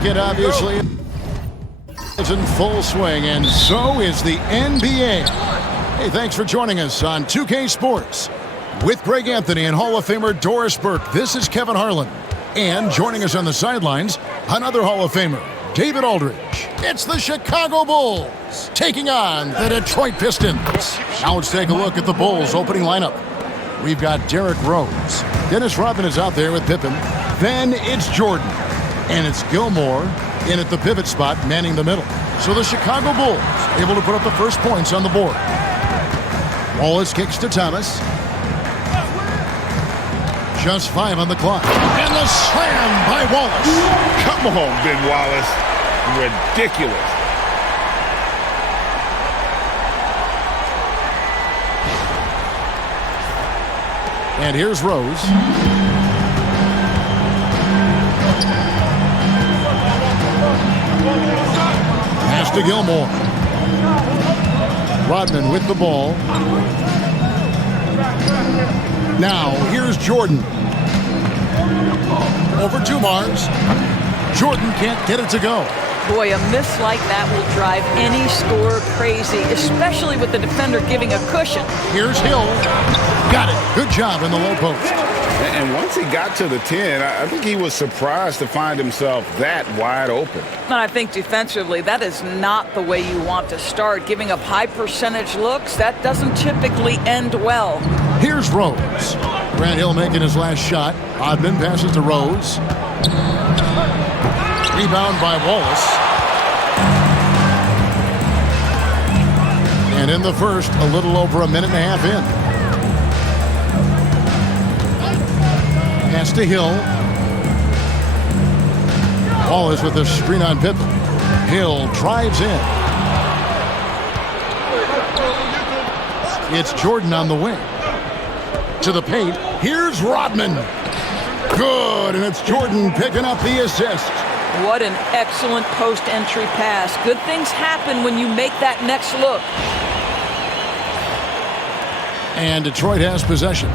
weekend, obviously, is in full swing, and so is the NBA. Hey, thanks for joining us on 2K Sports. With Greg Anthony and Hall of Famer Doris Burke, this is Kevin Harlan. And joining us on the sidelines, another Hall of Famer, David Aldridge. It's the Chicago Bulls taking on the Detroit Pistons. Now let's take a look at the Bulls' opening lineup. We've got Derrick Rose. Dennis Rodman is out there with Pippen. Then it's Jordan. And it's Gilmore in at the pivot spot, manning the middle. So the Chicago Bulls able to put up the first points on the board. Wallace kicks to Thomas. Just 5 on the clock. And the slam by Wallace. Come on, Ben Wallace. Ridiculous. And here's Rose. Pass to Gilmore. Rodman with the ball. Now, here's Jordan. Over to Mars. Jordan can't get it to go. Boy, a miss like that will drive any scorer crazy, especially with the defender giving a cushion. Here's Hill. Got it. Good job in the low post. And once he got to the 10, I think he was surprised to find himself that wide open. And I think defensively, that is not the way you want to start. Giving up high percentage looks, that doesn't typically end well. Here's Rose. Grant Hill making his last shot. Rodman passes to Rose. Rebound by Wallace. And in the first, a little over a minute and a half in. Pass to Hill. Wallace with a screen on Pippen. Hill drives in. It's Jordan on the wing. To the paint. Here's Rodman. Good, and it's Jordan picking up the assist. What an excellent post-entry pass. Good things happen when you make that next look. And Detroit has possession.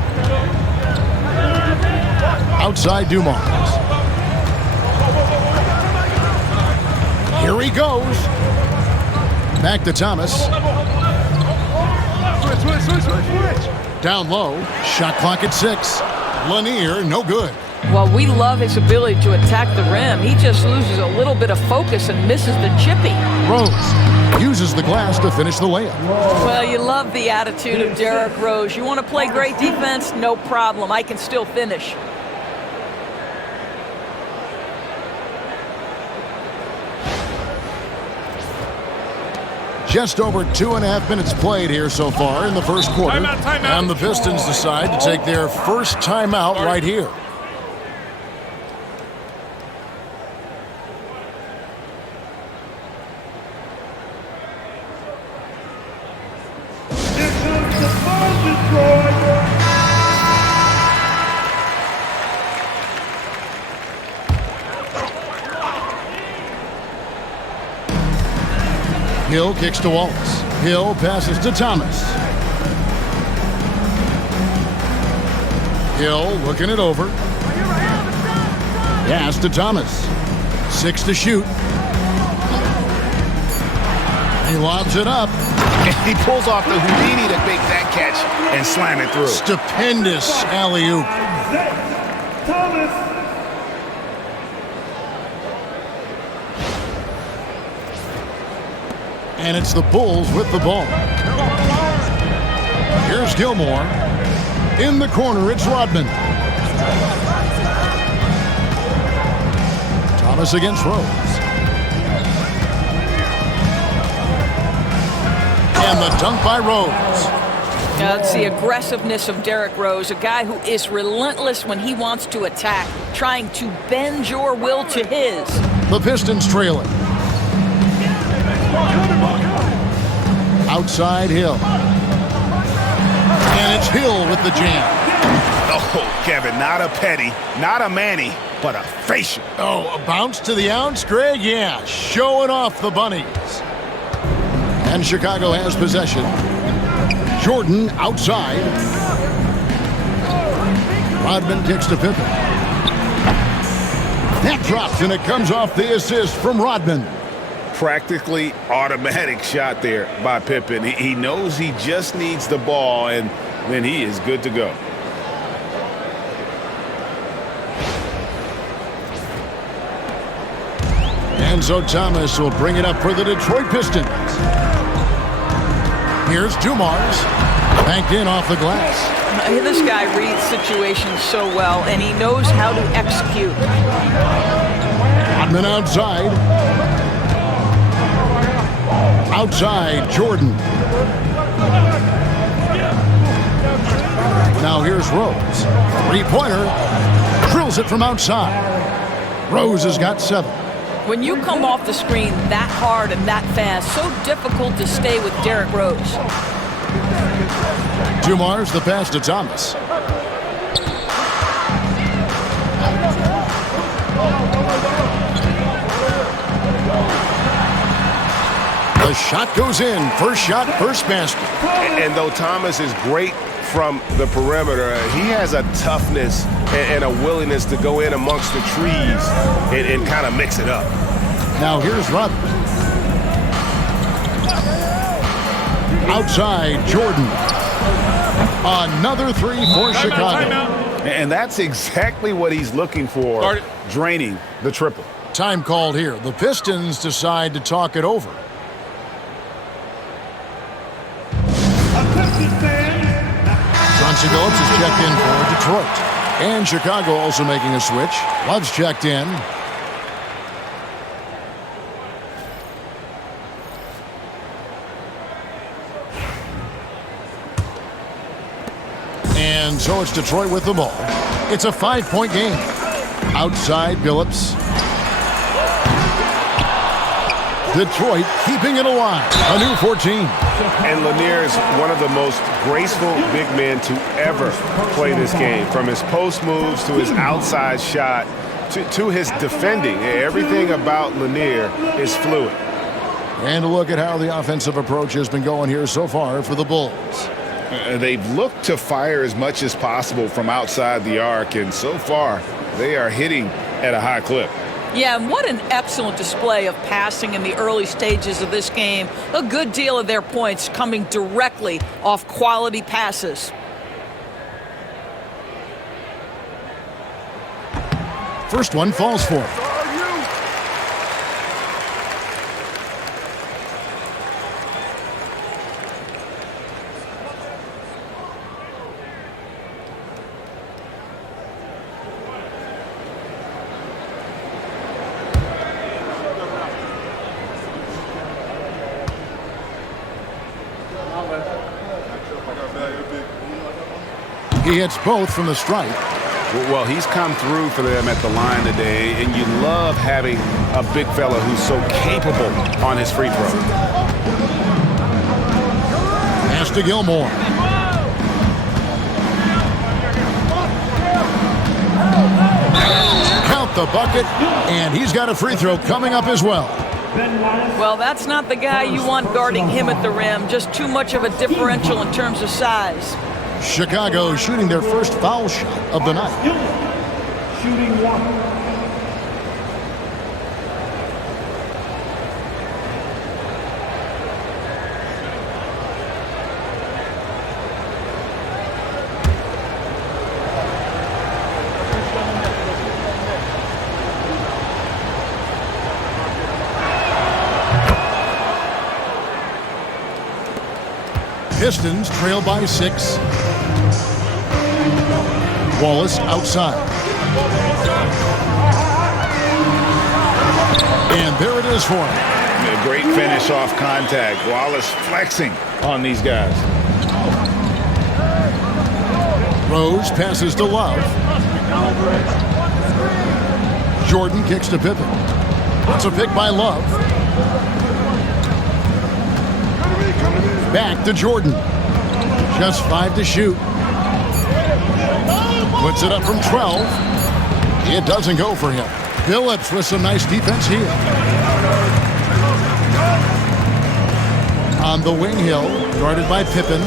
Outside Dumars. Here he goes. Back to Thomas. Down low. Shot clock at 6. Lanier, no good. Well, we love his ability to attack the rim. He just loses a little bit of focus and misses the chippy. Rose uses the glass to finish the layup. Well, you love the attitude of Derrick Rose. You want to play great defense? No problem. I can still finish. Just over 2.5 minutes played here so far in the first quarter. Timeout. And the Pistons decide to take their first timeout right here. Hill kicks to Wallace. Hill passes to Thomas. Hill looking it over. Pass to Thomas. 6 to shoot. He lobs it up. He pulls off the Houdini to make that catch and slam it through. Stupendous alley-oop. And it's the Bulls with the ball. Here's Gilmore. In the corner, it's Rodman. Thomas against Rose. And the dunk by Rose. It's the aggressiveness of Derrick Rose, a guy who is relentless when he wants to attack, trying to bend your will to his. The Pistons trailing. Outside Hill. And it's Hill with the jam. Oh, Kevin, not a petty, not a Manny, but a facial. Oh, a bounce to the ounce, Greg? Yeah, showing off the bunnies. And Chicago has possession. Jordan outside. Rodman kicks to Pippen. That drops, and it comes off the assist from Rodman. Practically automatic shot there by Pippen. He knows he just needs the ball, and then he is good to go. And so Thomas will bring it up for the Detroit Pistons. Here's Dumars, banked in off the glass. This guy reads situations so well, and he knows how to execute. Rodman outside. Outside, Jordan. Now here's Rose. Three-pointer. Drills it from outside. Rose has got 7. When you come off the screen that hard and that fast, so difficult to stay with Derrick Rose. Dumars the pass to Thomas. The shot goes in. First shot, first basket. And though Thomas is great from the perimeter, he has a toughness and a willingness to go in amongst the trees and kind of mix it up. Now here's Rodman. Outside, Jordan. Another 3 for Chicago. And that's exactly what he's looking for, draining the triple. Time called here. The Pistons decide to talk it over. Chauncey Billups is checked in for Detroit. And Chicago also making a switch. Love's checked in. And so it's Detroit with the ball. It's a 5-point game. Outside, Billups. Detroit keeping it alive. A new 14. And Lanier is one of the most graceful big men to ever play this game. From his post moves to his outside shot to his defending. Everything about Lanier is fluid. And a look at how the offensive approach has been going here so far for the Bulls. They've looked to fire as much as possible from outside the arc, and so far they are hitting at a high clip. Yeah, and what an excellent display of passing in the early stages of this game. A good deal of their points coming directly off quality passes. First one falls for it. He hits both from the stripe. Well, he's come through for them at the line today, and you love having a big fella who's so capable on his free throw. Pass to Gilmore. Count the bucket, and he's got a free throw coming up as well. Well, that's not the guy you want guarding him at the rim. Just too much of a differential in terms of size. Chicago shooting their first foul shot of the night. Shooting 1. Pistons trail by 6. Wallace outside. And there it is for him. A great finish off contact. Wallace flexing on these guys. Rose passes to Love. Jordan kicks to Pippen. It's a pick by Love. Back to Jordan. Just 5 to shoot. Puts it up from 12. It doesn't go for him. Billups with some nice defense here. On the wing, Hill, guarded by Pippen.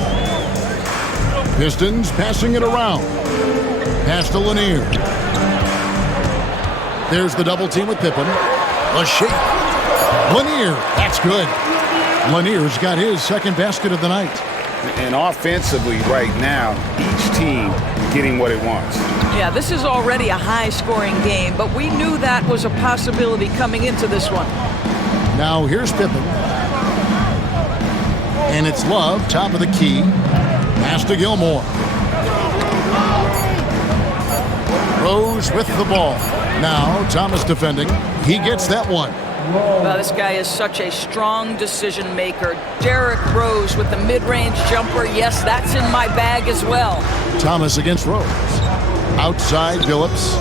Pistons passing it around. Pass to Lanier. There's the double team with Pippen. A shake. Lanier. That's good. Lanier's got his second basket of the night. And offensively right now, each team getting what it wants. Yeah, this is already a high-scoring game, but we knew that was a possibility coming into this one. Now here's Pippen. And it's Love, top of the key. Pass to Gilmore. Rose with the ball. Now Thomas defending. He gets that one. Well, this guy is such a strong decision maker. Derrick Rose with the mid-range jumper. Yes, that's in my bag as well. Thomas against Rose. Outside Phillips.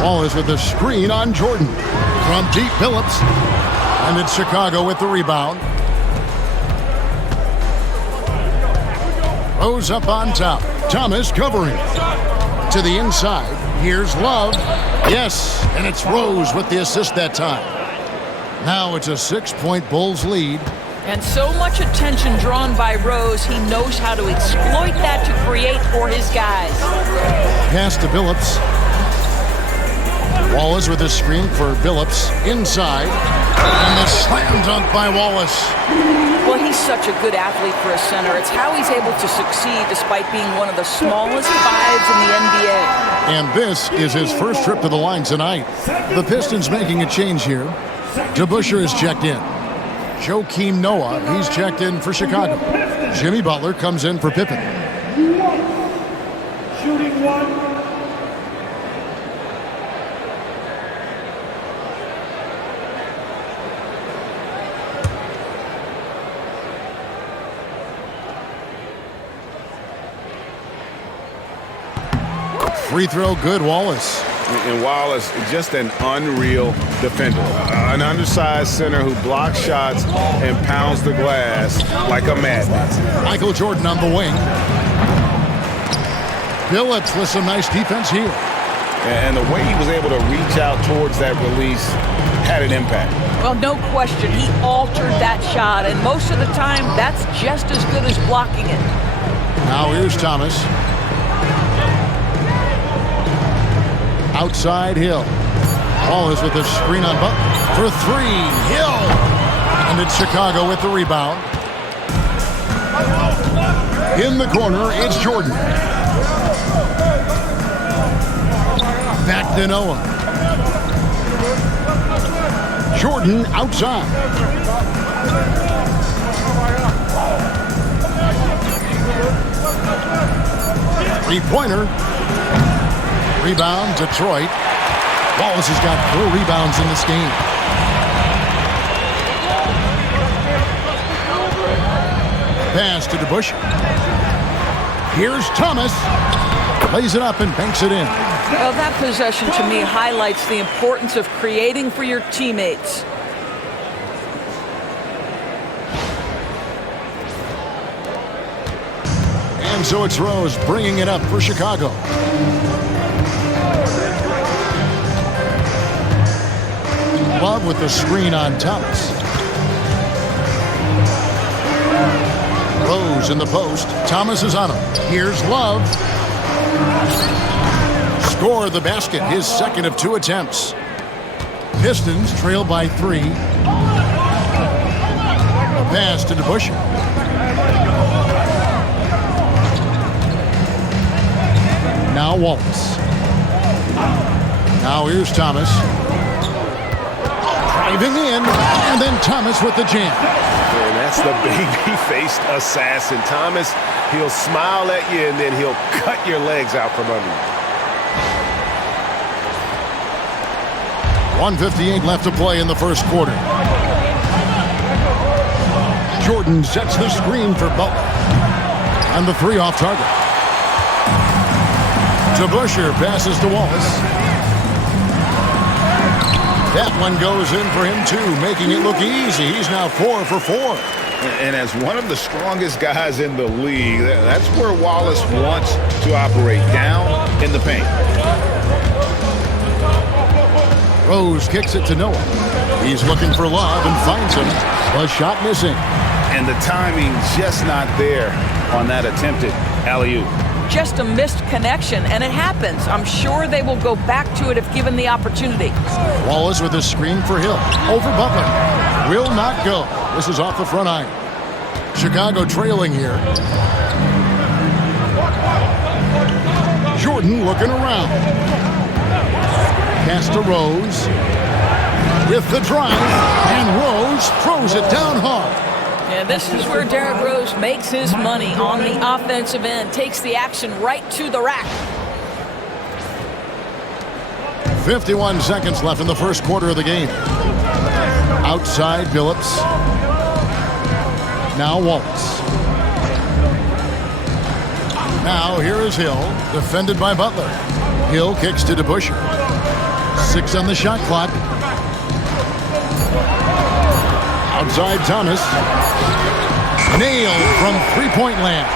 Wallace with the screen on Jordan. From deep Phillips. And it's Chicago with the rebound. Rose up on top. Thomas covering. To the inside. Here's Love. Yes, and it's Rose with the assist that time. Now it's a 6-point Bulls lead. And so much attention drawn by Rose, he knows how to exploit that to create for his guys. Pass to Phillips. Wallace with a screen for Phillips inside. And the slam dunk by Wallace. Well, he's such a good athlete for a center. It's how he's able to succeed despite being one of the smallest fives in the NBA. And this is his first trip to the line tonight. The Pistons making a change here. DeBusschere is checked in. Joakim Noah, he's checked in for Chicago. Jimmy Butler comes in for Pippen. Shooting one. Free throw good, Wallace. And Wallace, just an unreal defender. An undersized center who blocks shots and pounds the glass like a madman. Michael Jordan on the wing. Phillips with some nice defense here. And the way he was able to reach out towards that release had an impact. Well, no question. He altered that shot, and most of the time, that's just as good as blocking it. Now here's Thomas. Outside Hill. Wallace with the screen on Butler. For three. Hill. And it's Chicago with the rebound. In the corner, it's Jordan. Back to Noah. Jordan outside. Three-pointer. Rebound, Detroit. Wallace has got 4 rebounds in this game. Pass to DeBusschere. Here's Thomas. Lays it up and banks it in. Well, that possession to me highlights the importance of creating for your teammates. And so it's Rose bringing it up for Chicago. Love with the screen on Thomas. Rose in the post. Thomas is on him. Here's Love. Score the basket, his second of 2 attempts. Pistons trail by 3. A pass to DeBusschere. Now Wallace. Now here's Thomas. Driving in, and then Thomas with the jam. And that's the baby-faced assassin. Thomas, he'll smile at you, and then he'll cut your legs out from under you. 1:58 left to play in the first quarter. Jordan sets the screen for Butler. And the 3 off target. DeBusschere passes to Wallace. That one goes in for him, too, making it look easy. He's now 4 for 4. And as one of the strongest guys in the league, that's where Wallace wants to operate, down in the paint. Rose kicks it to Noah. He's looking for Love and finds him. A shot missing. And the timing just not there on that attempted alley-oop. Just a missed connection, and it happens. I'm sure they will go back to it if given the opportunity. Wallace with a screen for Hill. Over Butler. Will not go. This is off the front iron. Chicago trailing here. Jordan looking around. Pass to Rose. With the drive. And Rose throws it down hard. Yeah, this is where Derrick Rose makes his money on the offensive end. Takes the action right to the rack. 51 seconds left in the first quarter of the game. Outside Billups. Now Wallace. Now here is Hill, defended by Butler. Hill kicks to DeBusschere. 6 on the shot clock. Outside Thomas. Nailed from three-point land.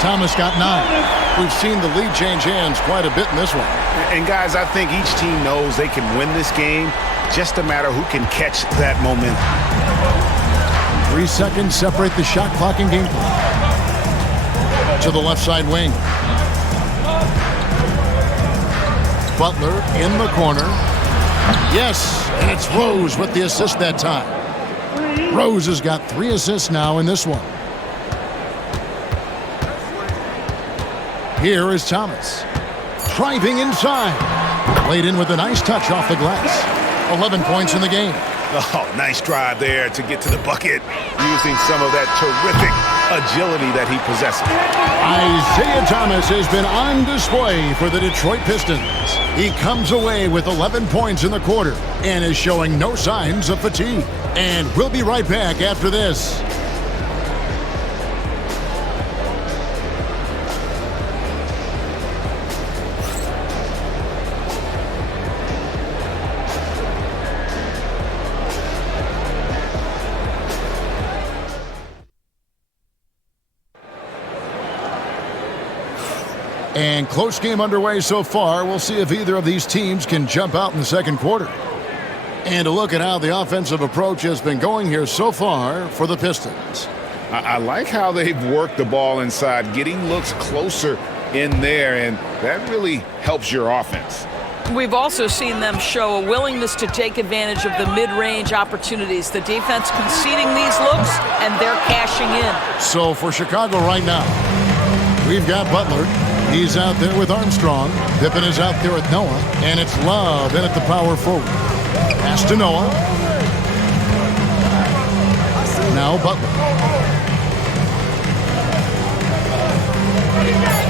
Thomas got 9. We've seen the lead change hands quite a bit in this one. And guys, I think each team knows they can win this game. Just a matter who can catch that momentum. 3 seconds separate the shot clock and game clock. To the left side wing. Butler in the corner. Yes, and it's Rose with the assist that time. Rose has got 3 assists now in this one. Here is Thomas. Driving inside. Laid in with a nice touch off the glass. 11 points in the game. Oh, nice drive there to get to the bucket. Using some of that terrific agility that he possesses. Isiah Thomas has been on display for the Detroit Pistons. He comes away with 11 points in the quarter and is showing no signs of fatigue. And we'll be right back after this. And close game underway so far. We'll see if either of these teams can jump out in the second quarter. And a look at how the offensive approach has been going here so far for the Pistons. I like how they've worked the ball inside, getting looks closer in there, and that really helps your offense. We've also seen them show a willingness to take advantage of the mid-range opportunities. The defense conceding these looks, and they're cashing in. So for Chicago right now, we've got Butler. He's out there with Armstrong. Pippen is out there with Noah. And it's Love in at the power forward. Pass to Noah. Now Butler.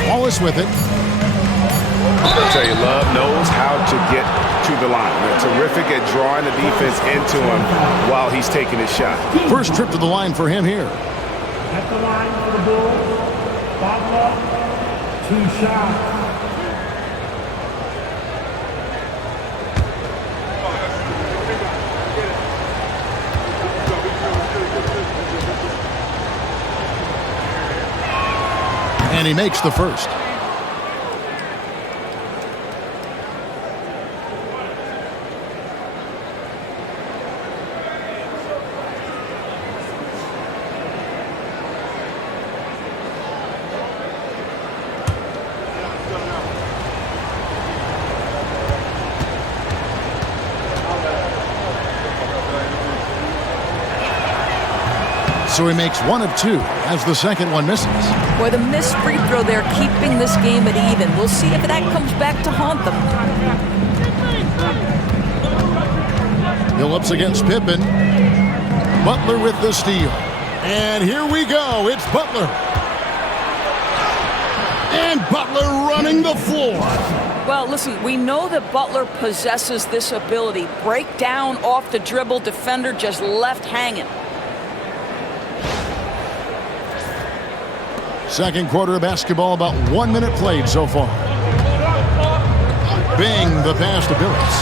Wallace with it. I'll tell you, Love knows how to get to the line. They're terrific at drawing the defense into him while he's taking his shot. First trip to the line for him here. At the line for the Bulls, Butler, 2 shots. And he makes the first. So he makes 1 of 2 as the second one misses. Boy, the missed free throw there, keeping this game at even. We'll see if that comes back to haunt them. Billups against Pippen. Butler with the steal. And here we go. It's Butler. And Butler running the floor. Well, listen, we know that Butler possesses this ability. Break down off the dribble, defender just left hanging. Second quarter of basketball, about 1 minute played so far. Bing, the pass to Billups.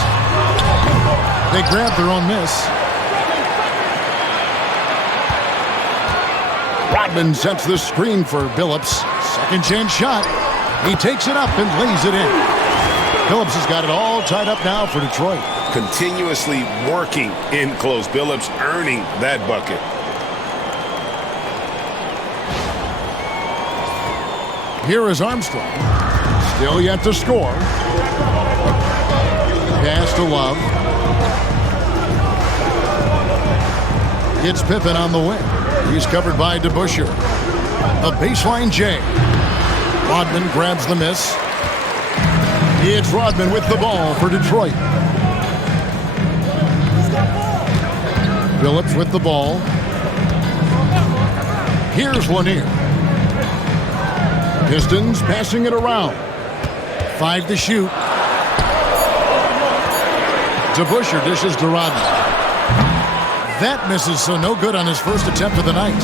They grab their own miss. Rodman sets the screen for Billups. Second chance shot. He takes it up and lays it in. Billups has got it all tied up now for Detroit. Continuously working in close. Billups earning that bucket. Here is Armstrong. Still yet to score. Pass to Love. It's Pippen on the wing. He's covered by DeBusschere. A baseline J. Rodman grabs the miss. It's Rodman with the ball for Detroit. Phillips with the ball. Here's Lanier. Pistons passing it around. 5 to shoot. DeBusschere dishes to Rodman. That misses, so no good on his first attempt of the night.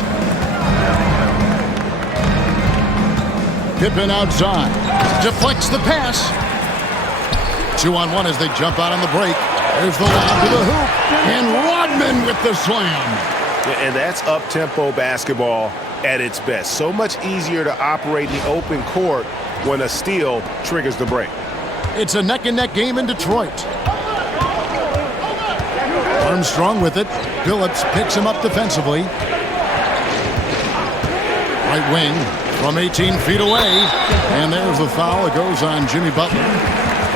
Pippen outside. Deflects the pass. 2-on-1 as they jump out on the break. There's the lob to the hoop. And Rodman with the slam. And that's up-tempo basketball at its best. So much easier to operate in the open court when a steal triggers the break. It's a neck-and-neck game in Detroit. Armstrong with it. Phillips picks him up defensively. Right wing from 18 feet away. And there's the foul. It goes on Jimmy Butler.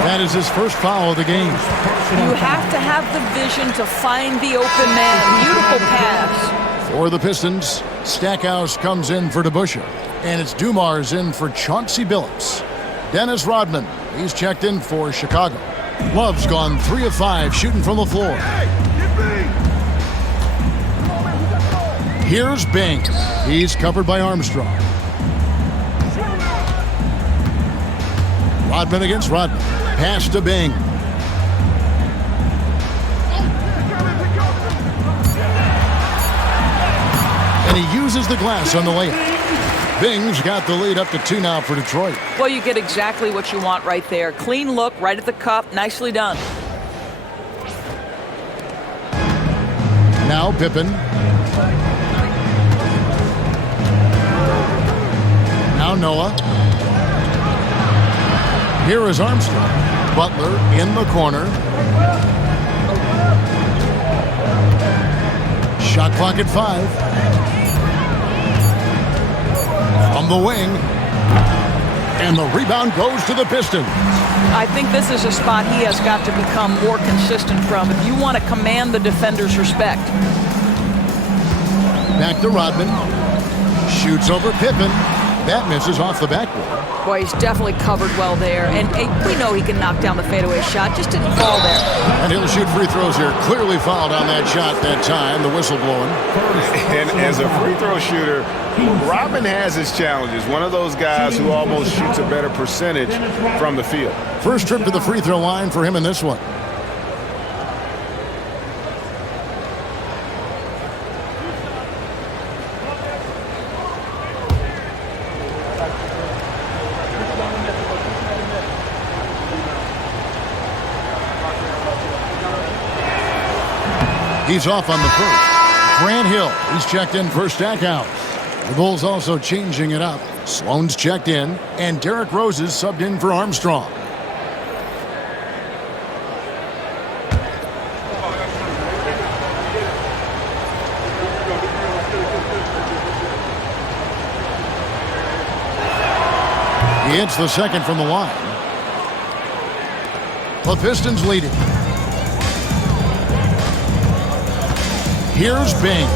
That is his first foul of the game. You have to have the vision to find the open man. Beautiful pass. For the Pistons, Stackhouse comes in for DeBusschere. And it's Dumars in for Chauncey Billups. Dennis Rodman, he's checked in for Chicago. Love's gone 3 of 5 shooting from the floor. Here's Bing. He's covered by Armstrong. Rodman against Rodman. Pass to Bing. And he uses the glass on the layup. Bing's got the lead up to 2 now for Detroit. Well, you get exactly what you want right there. Clean look, right at the cup. Nicely done. Now Pippen. Now Noah. Here is Armstrong. Butler in the corner. Shot clock at 5. From the wing. And the rebound goes to the Pistons. I think this is a spot he has got to become more consistent from if you want to command the defender's respect. Back to Rodman. Shoots over Pippen. That misses off the backboard. Boy, he's definitely covered well there. And we know he can knock down the fadeaway shot. Just didn't fall there. And he'll shoot free throws here. Clearly fouled on that shot that time. The whistle blowing. And as a free throw shooter, Rodman has his challenges. One of those guys who almost shoots a better percentage from the field. First trip to the free throw line for him in this one. He's off on the first. Grant Hill, he's checked in for Stackhouse. The Bulls also changing it up. Sloan's checked in, and Derrick Rose is subbed in for Armstrong. He hits the second from the line. The Pistons lead it. Here's Bing.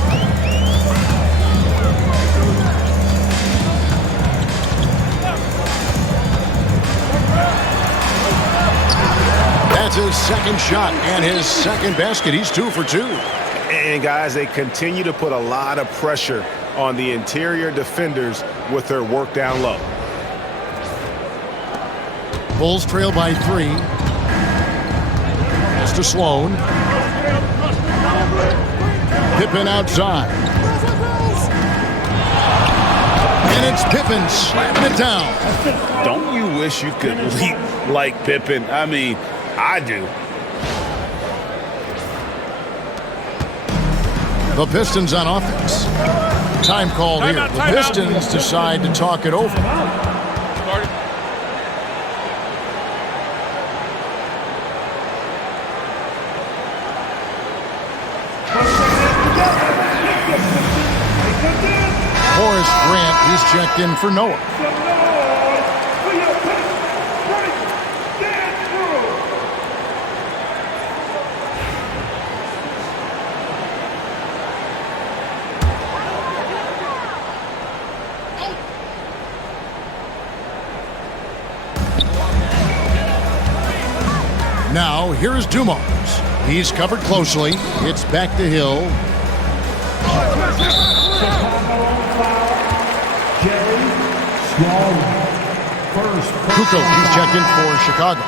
That's his second shot and his second basket. He's 2 for 2. And guys, they continue to put a lot of pressure on the interior defenders with their work down low. Bulls trail by 3. It's to Sloan. Pippen outside. And it's Pippen slapping it down. Don't you wish you could leap like Pippen? I mean, I do. The Pistons on offense. Time called here. The Pistons decide to talk it over. Horace Grant, he's checked in for Noah. Now, here's Dumars. He's covered closely. It's back to Hill. Kukoc, he's checked in for Chicago.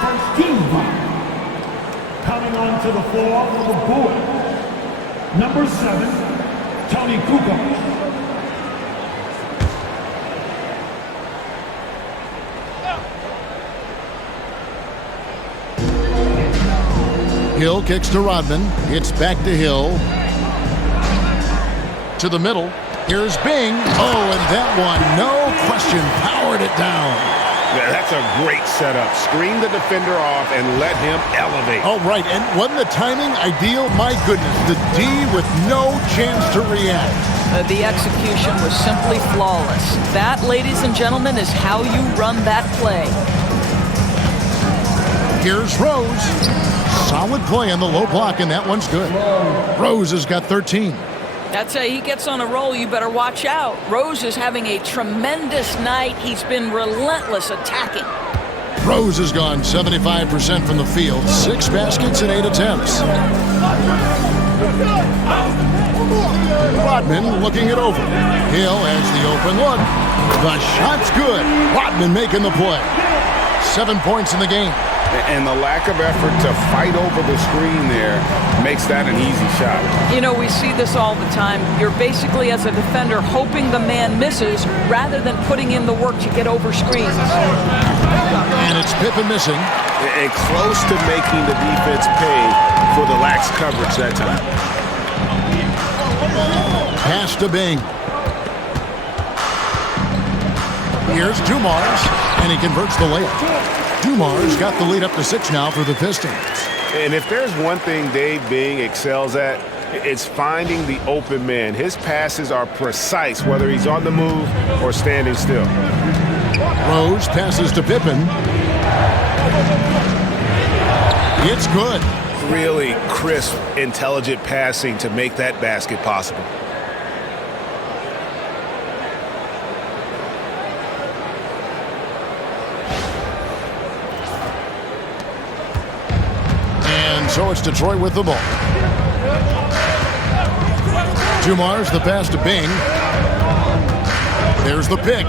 Coming onto the floor for the Bulls. Number 7, Tony Kukoc. Hill kicks to Rodman. It's back to Hill. To the middle. Here's Bing. Oh, and that one, no question, powered it down. Yeah, that's a great setup. Screen the defender off and let him elevate. Oh, right, and wasn't the timing ideal? My goodness, the D with no chance to react. The execution was simply flawless. That, ladies and gentlemen, is how you run that play. Here's Rose. Solid play on the low block, and that one's good. Rose has got 13. That's he gets on a roll, you better watch out. Rose is having a tremendous night. He's been relentless attacking. Rose has gone 75% from the field, 6 baskets and 8 attempts. Rodman looking it over. Hill has the open look. The shot's good. Rodman making the play. 7 points in the game. And the lack of effort to fight over the screen there makes that an easy shot. You know, we see this all the time. You're basically, as a defender, hoping the man misses rather than putting in the work to get over screens. And it's Pippen missing. And close to making the defense pay for the lax coverage that time. Pass to Bing. Here's Dumars, and he converts the layup. Dumars got the lead up to 6 now for the Pistons. And if there's one thing Dave Bing excels at, it's finding the open man. His passes are precise, whether he's on the move or standing still. Rose passes to Pippen. It's good. Really crisp, intelligent passing to make that basket possible. So it's Detroit with the ball. Dumars, the pass to Bing. There's the pick.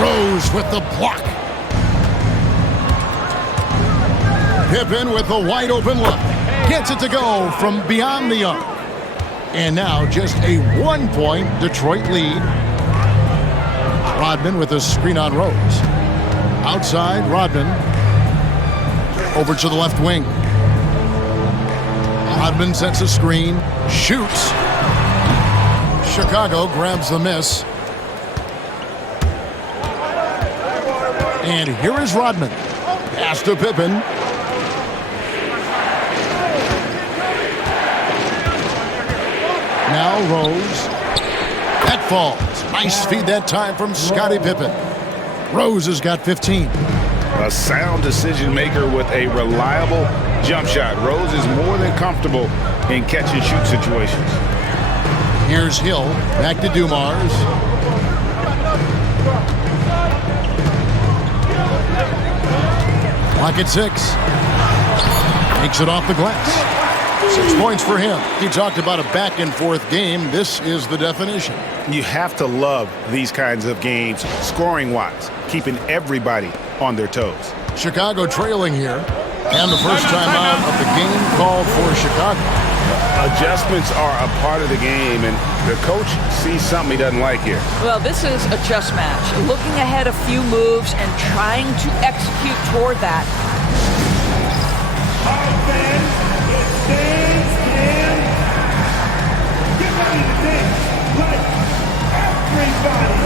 Rose with the block. Pippen with the wide open look. Gets it to go from beyond the arc. And now just a 1-point Detroit lead. Rodman with a screen on Rose. Outside, Rodman. Over to the left wing. Rodman sets a screen. Shoots. Chicago grabs the miss. And here is Rodman. Pass to Pippen. Now Rose. That falls. Nice feed that time from Scottie Pippen. Rose has got 15. A sound decision maker with a reliable jump shot. Rose is more than comfortable in catch and shoot situations. Here's Hill. Back to Dumars. Clock at 6. Takes it off the glass. 6 points for him. He talked about a back-and-forth game. This is the definition. You have to love these kinds of games, scoring-wise, keeping everybody on their toes. Chicago trailing here. And the first time out of the game called for Chicago. Adjustments are a part of the game, and the coach sees something he doesn't like here. Well, this is a chess match. Looking ahead a few moves and trying to execute toward that. All right, fans, it stands and get ready to dance like everybody.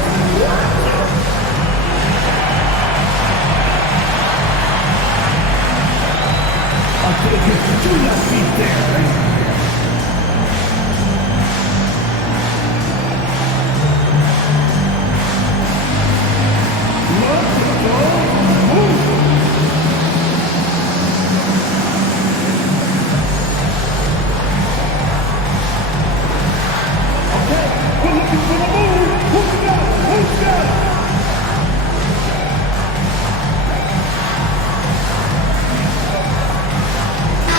I'll take it to your feet there. Okay, we're looking for the move. Who's got it? Who's got it?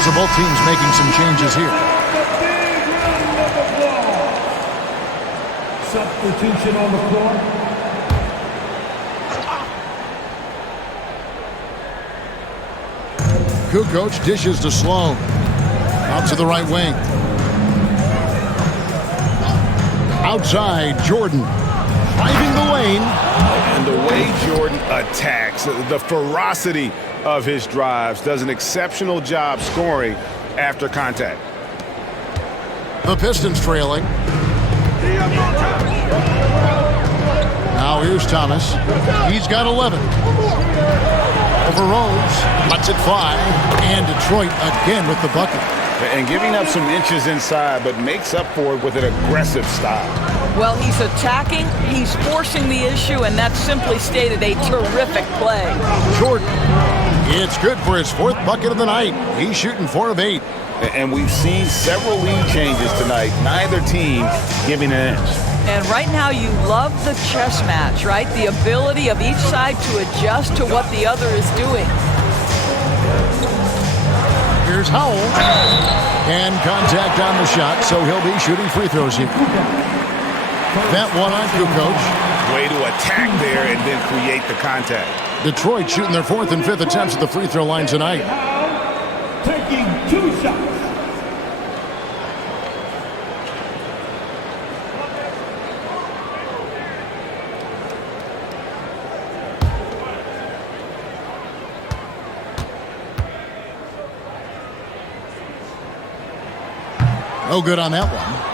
So both teams making some changes here. Substitution on the floor. Kukoc dishes to Sloan. Out to the right wing. Outside, Jordan. Driving the lane. And the way Jordan attacks, the ferocity of his drives, does an exceptional job scoring after contact. The Pistons trailing. Now here's Thomas. He's got 11. Over Rose. Lets it fly. And Detroit again with the bucket. And giving up some inches inside, but makes up for it with an aggressive style. Well, he's attacking, he's forcing the issue, and that's simply stated a terrific play. Jordan. It's good for his 4th bucket of the night. He's shooting 4 of 8. And we've seen several lead changes tonight. Neither team giving an inch. And right now you love the chess match, right? The ability of each side to adjust to what the other is doing. Here's Howell. And contact on the shot, so he'll be shooting free throws here. That one on Kukoc. Way to attack there and then create the contact. Detroit shooting their 4th and 5th attempts at the free throw line tonight. Taking 2 shots. No good on that one.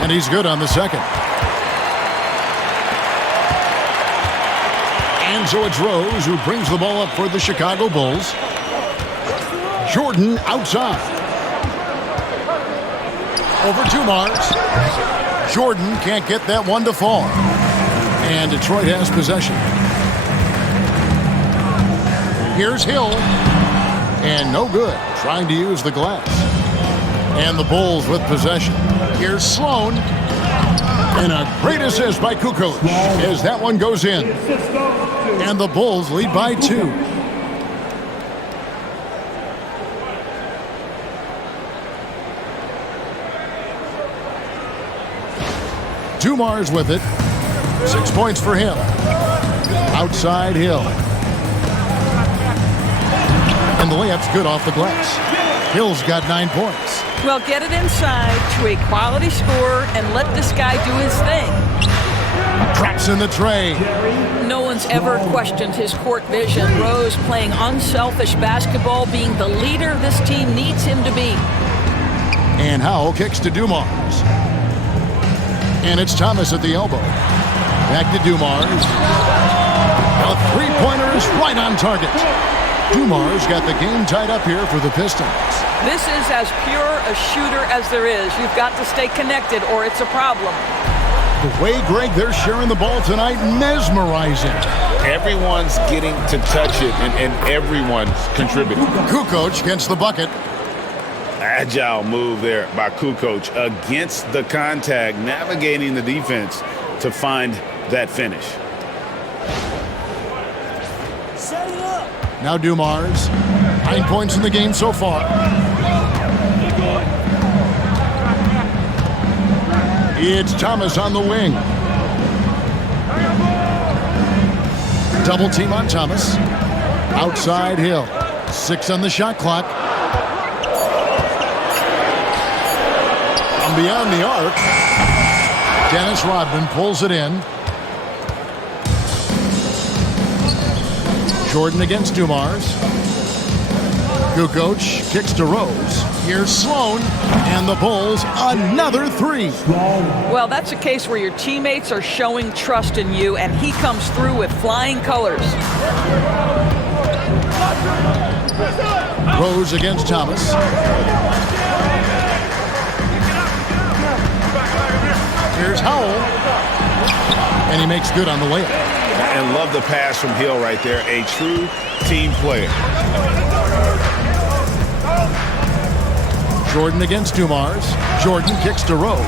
And he's good on the second. And so it's Rose who brings the ball up for the Chicago Bulls. Jordan outside. Over to Mars. Jordan can't get that one to fall. And Detroit has possession. Here's Hill. And no good. Trying to use the glass. And the Bulls with possession. Here's Sloan. And a great assist by Kukoc as that one goes in. And the Bulls lead by 2. Dumars with it. 6 points for him. Outside Hill. And the layup's good off the glass. Hill's got 9 points. Well, get it inside to a quality scorer and let this guy do his thing. Drops in the tray. No one's ever questioned his court vision. Rose playing unselfish basketball, being the leader this team needs him to be. And Howell kicks to Dumars. And it's Thomas at the elbow. Back to Dumars. A three-pointer is right on target. Dumars got the game tied up here for the Pistons. This is as pure a shooter as there is. You've got to stay connected or it's a problem. The way, Greg, they're sharing the ball tonight, mesmerizing. Everyone's getting to touch it, and everyone's contributing. Kukoc gets the bucket. Agile move there by Kukoc against the contact, navigating the defense to find that finish. Now Dumars. 9 points in the game so far. It's Thomas on the wing. Double team on Thomas. Outside Hill. 6 on the shot clock. From beyond the arc, Dennis Rodman pulls it in. Jordan against Dumars. Kukoc kicks to Rose. Here's Sloan, and the Bulls another 3. Well, that's a case where your teammates are showing trust in you, and he comes through with flying colors. Rose against Thomas. Here's Howell, and he makes good on the layup. And love the pass from Hill right there. A true team player. Jordan against Dumars. Jordan kicks to Rose.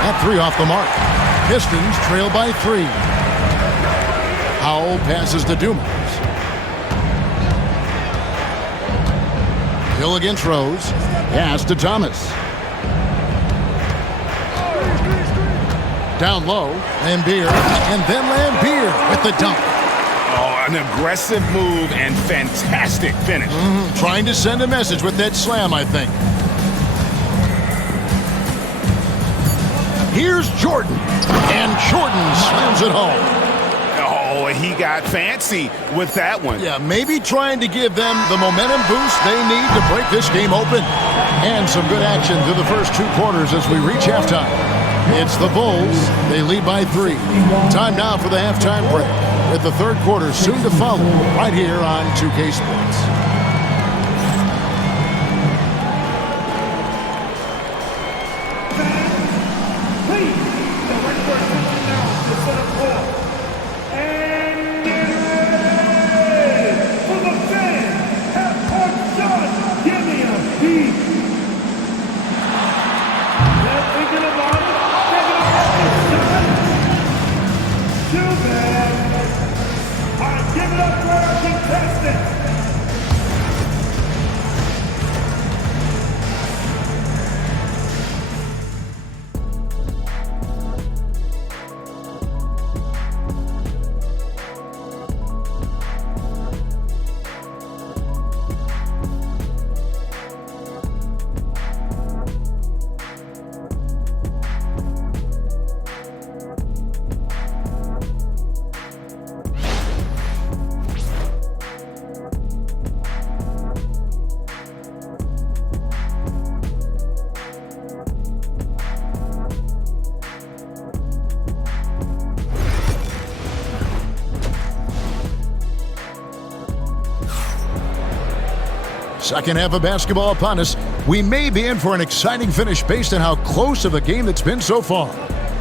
That three off the mark. Pistons trail by 3. Howell passes to Dumars. Hill against Rose. Pass to Thomas. Down low, Lambeer, and then Lambeer with the dunk. Oh, an aggressive move and fantastic finish. Trying to send a message with that slam, I think. Here's Jordan, and Jordan slams it home. Oh, he got fancy with that one. Yeah, maybe trying to give them the momentum boost they need to break this game open. And some good action through the first 2 quarters as we reach halftime. It's the Bulls. They lead by 3. Time now for the halftime break, with the third quarter soon to follow right here on 2K Sports. Please, the right person now to set up ball. And get ready for the fans. Half-court shot. Give me a beat. They're thinking about it. Too bad. All right, give it up for our contestants. Second half of basketball upon us. We may be in for an exciting finish based on how close of a game it's been so far.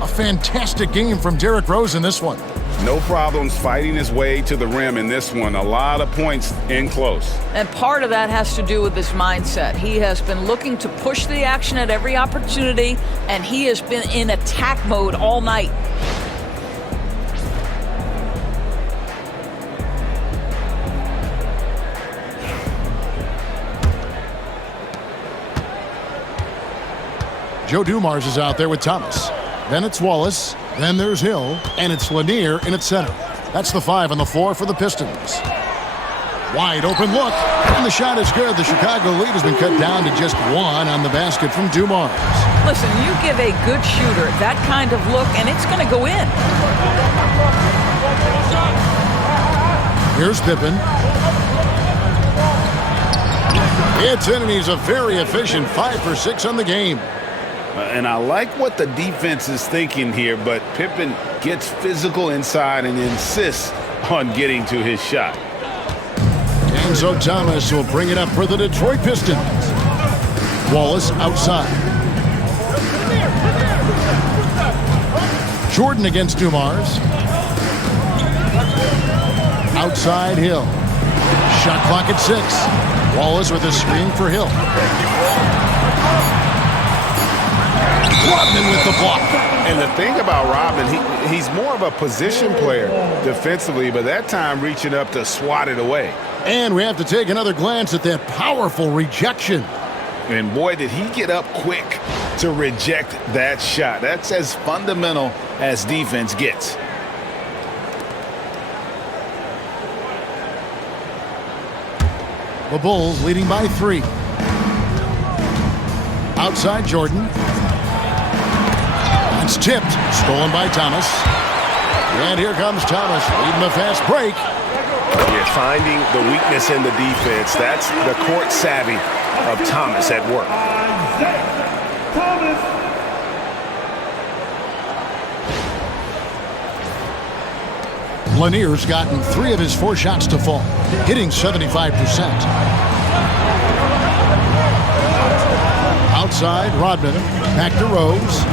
A fantastic game from Derrick Rose in this one. No problems fighting his way to the rim in this one. A lot of points in close. And part of that has to do with his mindset. He has been looking to push the action at every opportunity, and he has been in attack mode all night. Joe Dumars is out there with Thomas. Then it's Wallace. Then there's Hill. And it's Lanier in its center. That's the 5 on the floor for the Pistons. Wide open look. And the shot is good. The Chicago lead has been cut down to just 1 on the basket from Dumars. Listen, you give a good shooter that kind of look, and it's going to go in. Here's Pippen. It's in, and he's a very efficient 5 for 6 on the game. And I like what the defense is thinking here, but Pippen gets physical inside and insists on getting to his shot. And so Thomas will bring it up for the Detroit Pistons. Wallace outside. Jordan against Dumars. Outside Hill. Shot clock at 6. Wallace with a screen for Hill. Rodman with the block. And the thing about Rodman, he's more of a position player defensively, but that time reaching up to swat it away. And we have to take another glance at that powerful rejection. And boy, did he get up quick to reject that shot. That's as fundamental as defense gets. The Bulls leading by 3. Outside Jordan. It's tipped. Stolen by Thomas. And here comes Thomas leading the fast break. Yeah, finding the weakness in the defense. That's the court savvy of Thomas at work. Isiah Thomas. Lanier's gotten 3 of his 4 shots to fall, hitting 75%. Outside, Rodman. Back to Rose.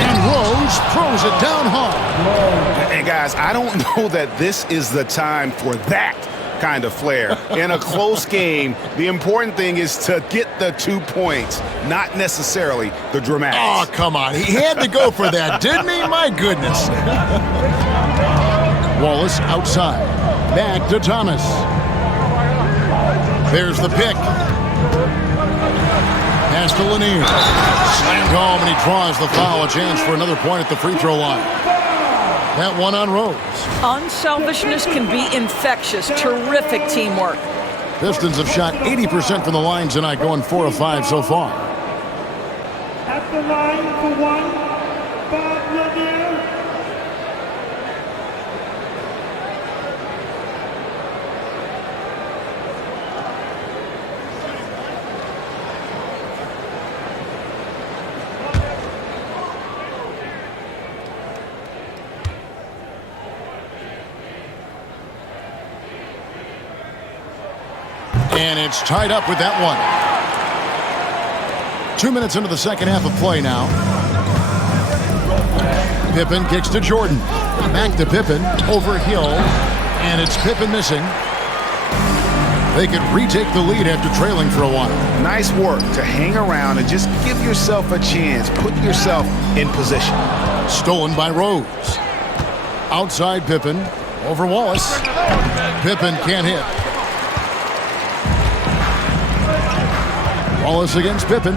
And Rose Rose throws it down hard. And guys, I don't know that this is the time for that kind of flair. In a close game, the important thing is to get the 2 points, not necessarily the dramatics. Oh, come on. He had to go for that, didn't he? My goodness. Wallace outside. Back to Thomas. There's the pick. Pass to Lanier. Slammed home, and he draws the foul. A chance for another point at the free throw line. That one on Rose. Unselfishness can be infectious. Terrific teamwork. Pistons have shot 80% from the line tonight, going 4 of 5 so far. At the line for one, Bob Lanier. And it's tied up with that one. 2 minutes into the second half of play now. Pippen kicks to Jordan. Back to Pippen. Over Hill. And it's Pippen missing. They could retake the lead after trailing for a while. Nice work to hang around and just give yourself a chance. Put yourself in position. Stolen by Rose. Outside Pippen. Over Wallace. Pippen can't hit. Wallace against Pippen.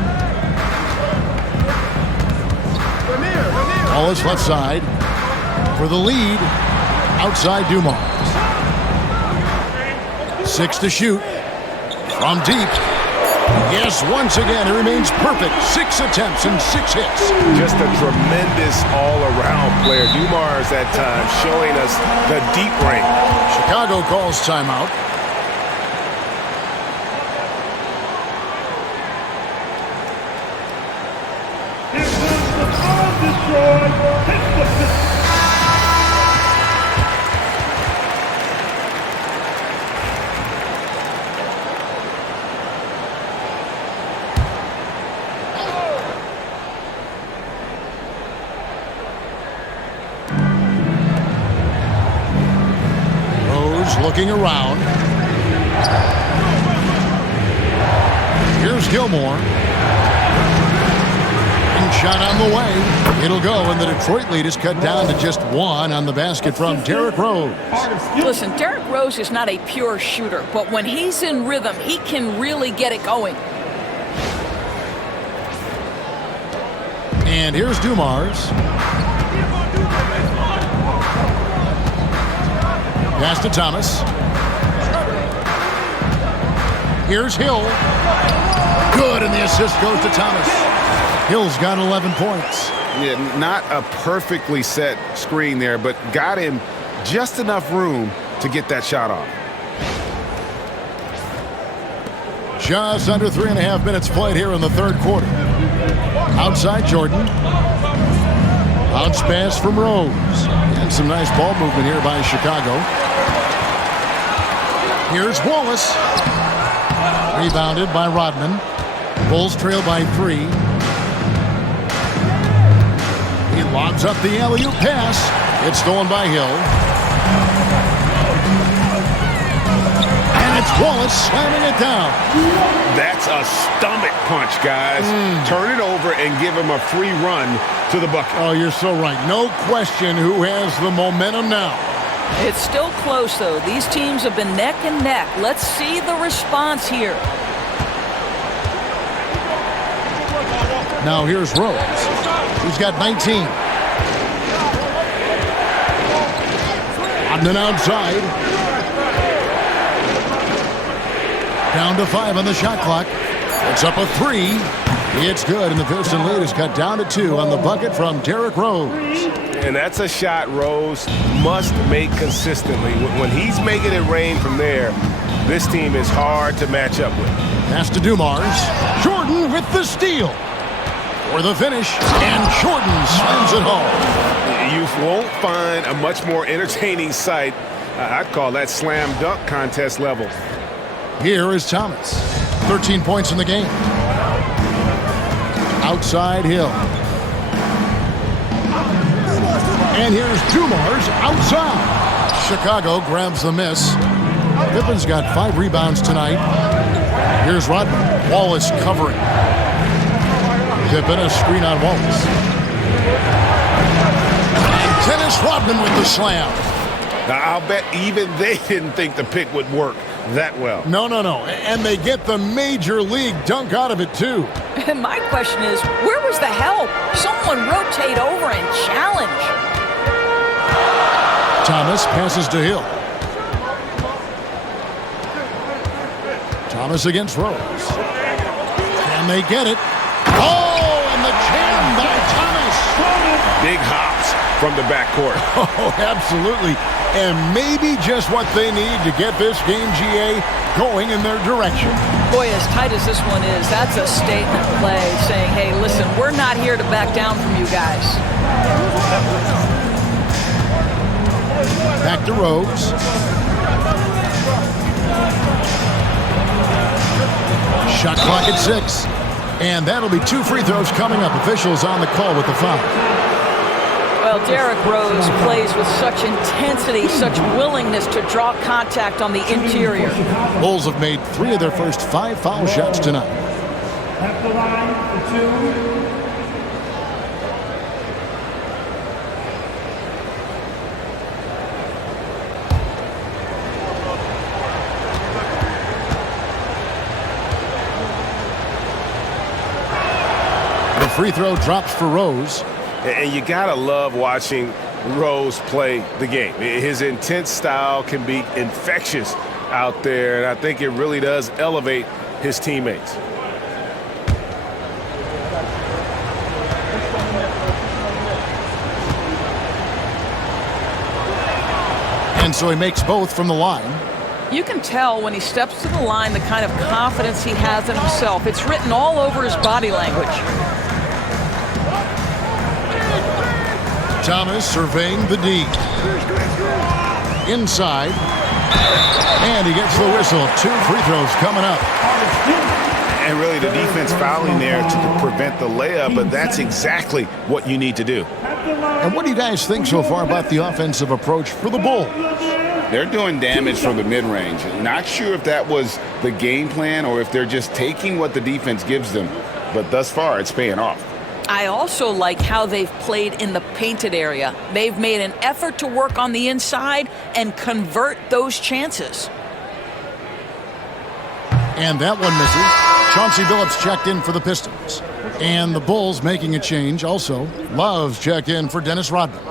Wallace left side for the lead. Outside Dumars. 6 to shoot. From deep. Yes, once again, he remains perfect. 6 attempts and 6 hits. Just a tremendous all-around player. Dumars at times showing us the deep range. Chicago calls timeout. Rose looking around. Here's Gilmore. Shot on the way. It'll go, and the Detroit lead is cut down to just 1 on the basket from Derrick Rose. Listen, Derrick Rose is not a pure shooter, but when he's in rhythm, he can really get it going. And here's Dumars. Pass to Thomas. Here's Hill. Good, and the assist goes to Thomas. Hill's got 11 points. Yeah, not a perfectly set screen there, but got him just enough room to get that shot off. Just under 3.5 minutes played here in the third quarter. Outside Jordan. Bounce pass from Rose. And some nice ball movement here by Chicago. Here's Wallace. Rebounded by Rodman. Bulls trail by 3. He lobs up the alley-oop pass. It's stolen by Hill. And it's Wallace slamming it down. That's a stomach punch, guys. Turn it over and give him a free run to the bucket. Oh, you're so right. No question who has the momentum now. It's still close, though. These teams have been neck and neck. Let's see the response here. Now here's Rose. He's got 19. Rodman outside. Down to 5 on the shot clock. It's up a 3. It's good, and the Piston lead is cut down to 2 on the bucket from Derrick Rose. And that's a shot Rose must make consistently. When he's making it rain from there, this team is hard to match up with. Pass to Dumars. Jordan with the steal. For the finish, and Jordan slams it home. You won't find a much more entertaining sight. I'd call that slam dunk contest level. Here is Thomas. 13 points in the game. Outside Hill. And here's Dumars outside. Chicago grabs the miss. Pippen's got 5 rebounds tonight. Here's Rodman. Wallace covering. Pippen, a screen on Wallace. And Dennis Rodman with the slam. Now, I'll bet even they didn't think the pick would work that well. No. And they get the major league dunk out of it, too. And my question is, where was the help? Someone rotate over and challenge. Thomas passes to Hill. Thomas against Rose. Can they get it? Oh, and the jam by Thomas. Big hops from the backcourt. Oh, absolutely. And maybe just what they need to get this game, GA, going in their direction. Boy, as tight as this one is, that's a statement play saying, hey, listen, we're not here to back down from you guys. Back to Rose. Shot clock at 6. And that'll be 2 free throws coming up. Officials on the call with the foul. Well, Derrick Rose plays with such intensity, such willingness to draw contact on the interior. Bulls have made 3 of their first 5 foul shots tonight. At the line for 2. The free throw drops for Rose. And you got to love watching Rose play the game. His intense style can be infectious out there, and I think it really does elevate his teammates. And so he makes both from the line. You can tell when he steps to the line the kind of confidence he has in himself. It's written all over his body language. Thomas surveying the D. Inside. And he gets the whistle. 2 free throws coming up. And really the defense fouling there to prevent the layup, but that's exactly what you need to do. And what do you guys think so far about the offensive approach for the Bulls? They're doing damage from the mid-range. Not sure if that was the game plan or if they're just taking what the defense gives them. But thus far, it's paying off. I also like how they've played in the painted area. They've made an effort to work on the inside and convert those chances. And that one misses. Chauncey Billups checked in for the Pistons. And the Bulls making a change also. Love's checked in for Dennis Rodman.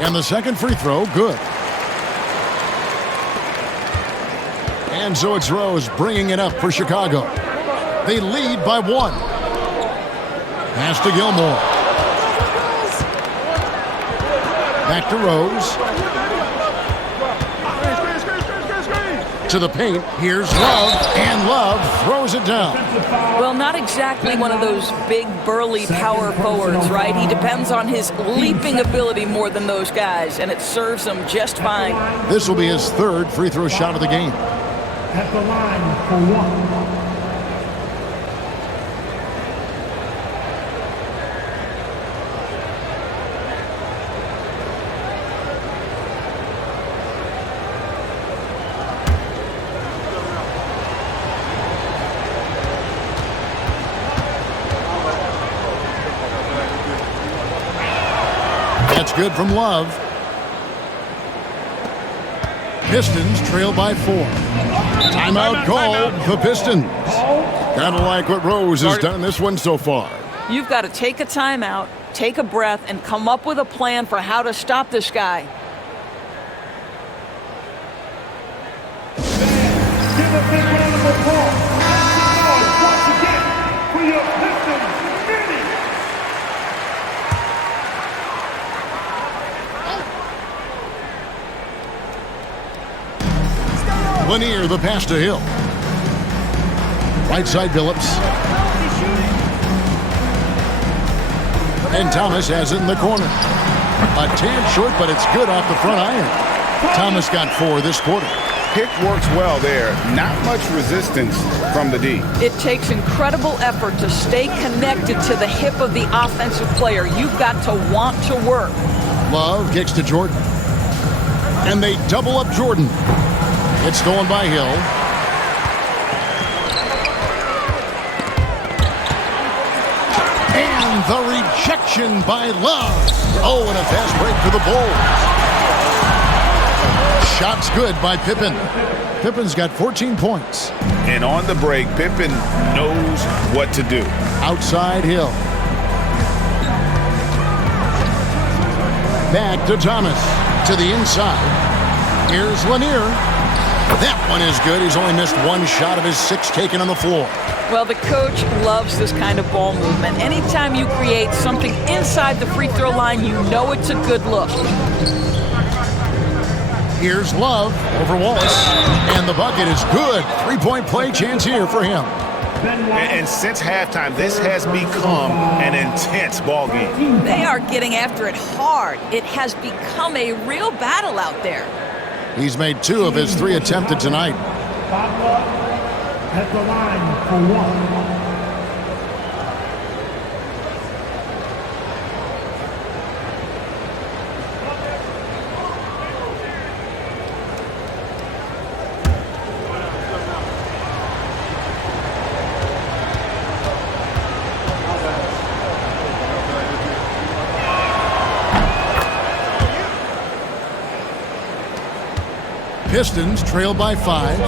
And the second free throw, good. And so it's Rose bringing it up for Chicago. They lead by 1. Pass to Gilmore. Back to Rose. To the paint. Here's Love. And Love throws it down. Well, not exactly one of those big, burly power forwards, right? He depends on his leaping ability more than those guys, and it serves him just fine. This will be his 3rd free throw shot of the game. At the line for 1. That's good from Love. Pistons trail by 4. Timeout called the Pistons. Gotta like what Rose has done in this one so far. You've got to take a timeout, take a breath, and come up with a plan for how to stop this guy. Give a big round of applause. Once again for your Pistons mini. Lanier, the pass to Hill. Right side, Billups. And Thomas has it in the corner. A tad short, but it's good off the front iron. Thomas got 4 this quarter. Pick works well there. Not much resistance from the D. It takes incredible effort to stay connected to the hip of the offensive player. You've got to want to work. Love kicks to Jordan. And they double up Jordan. It's stolen by Hill. And the rejection by Love. Oh, and a fast break for the Bulls. Shot's good by Pippen. Pippen's got 14 points. And on the break, Pippen knows what to do. Outside Hill. Back to Thomas. To the inside. Here's Lanier. That one is good. He's only missed 1 shot of his 6 taken on the floor. Well, the coach loves this kind of ball movement. Anytime you create something inside the free throw line, you know it's a good look. Here's Love over Wallace. And the bucket is good. 3-point play chance here for him. And since halftime, this has become an intense ball game. They are getting after it hard. It has become a real battle out there. He's made 2 of his 3 attempted tonight. At the line for 1. Pistons trail by 5.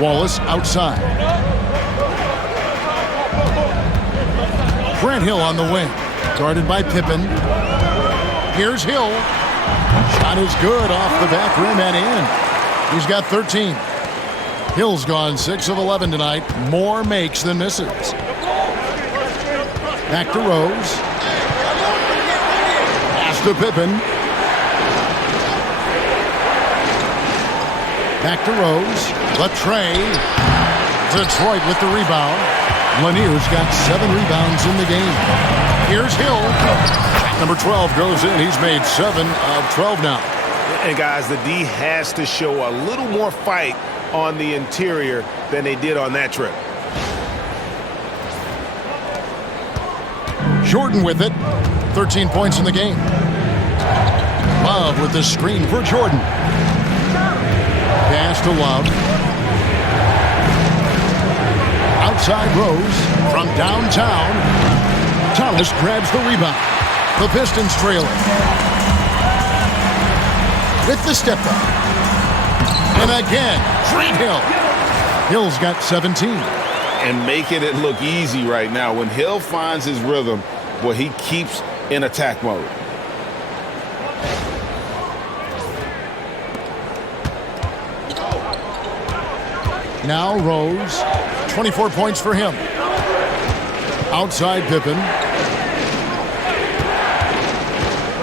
Wallace outside. Grant Hill on the wing. Guarded by Pippen. Here's Hill. Shot is good off the back rim and in. He's got 13. Hill's gone 6 of 11 tonight. More makes than misses. Back to Rose. Pass to Pippen. Back to Rose. Latre. Detroit with the rebound. Lanier's got 7 rebounds in the game. Here's Hill. Number 12 goes in. He's made 7 of 12 now. And guys, the D has to show a little more fight on the interior than they did on that trip. Jordan with it. 13 points in the game. Love with the screen for Jordan. Pass to Love. Outside Rose from downtown. Thomas grabs the rebound. The Pistons trailing. With the step up. And again, Grant Hill. Hill's got 17. And making it look easy right now. When Hill finds his rhythm, boy, he keeps in attack mode. Now Rose, 24 points for him. Outside Pippen.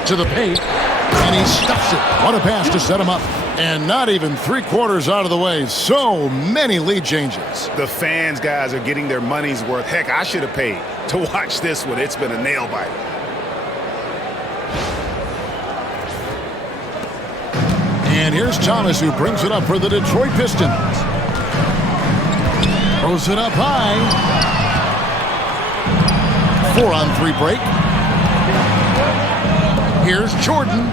To the paint, and he stuffs it. What a pass to set him up. And not even 3/4 out of the way. So many lead changes. The fans, guys, are getting their money's worth. Heck, I should have paid to watch this one. It's been a nail biter. And here's Thomas, who brings it up for the Detroit Pistons. Throws it up high. 4-on-3 break. Here's Jordan.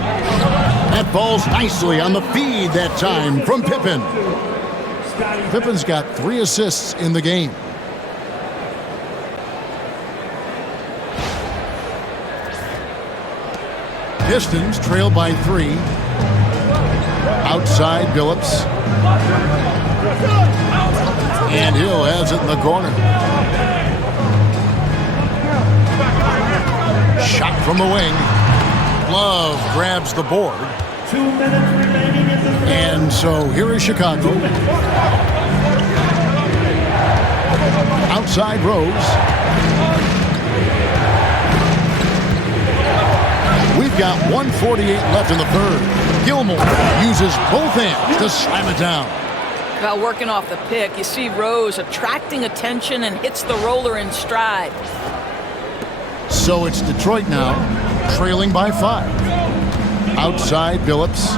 That falls nicely on the feed that time from Pippen. Pippen's got 3 assists in the game. Pistons trail by 3. Outside Billups. And Hill has it in the corner. Shot from the wing. Love grabs the board. 2 minutes remaining in the And so here is Chicago. Outside Rose. We've got 1:48 left in the third. Gilmore uses both hands to slam it down. Well, working off the pick, you see Rose attracting attention and hits the roller in stride. So it's Detroit now. trailing by 5. Outside Billups.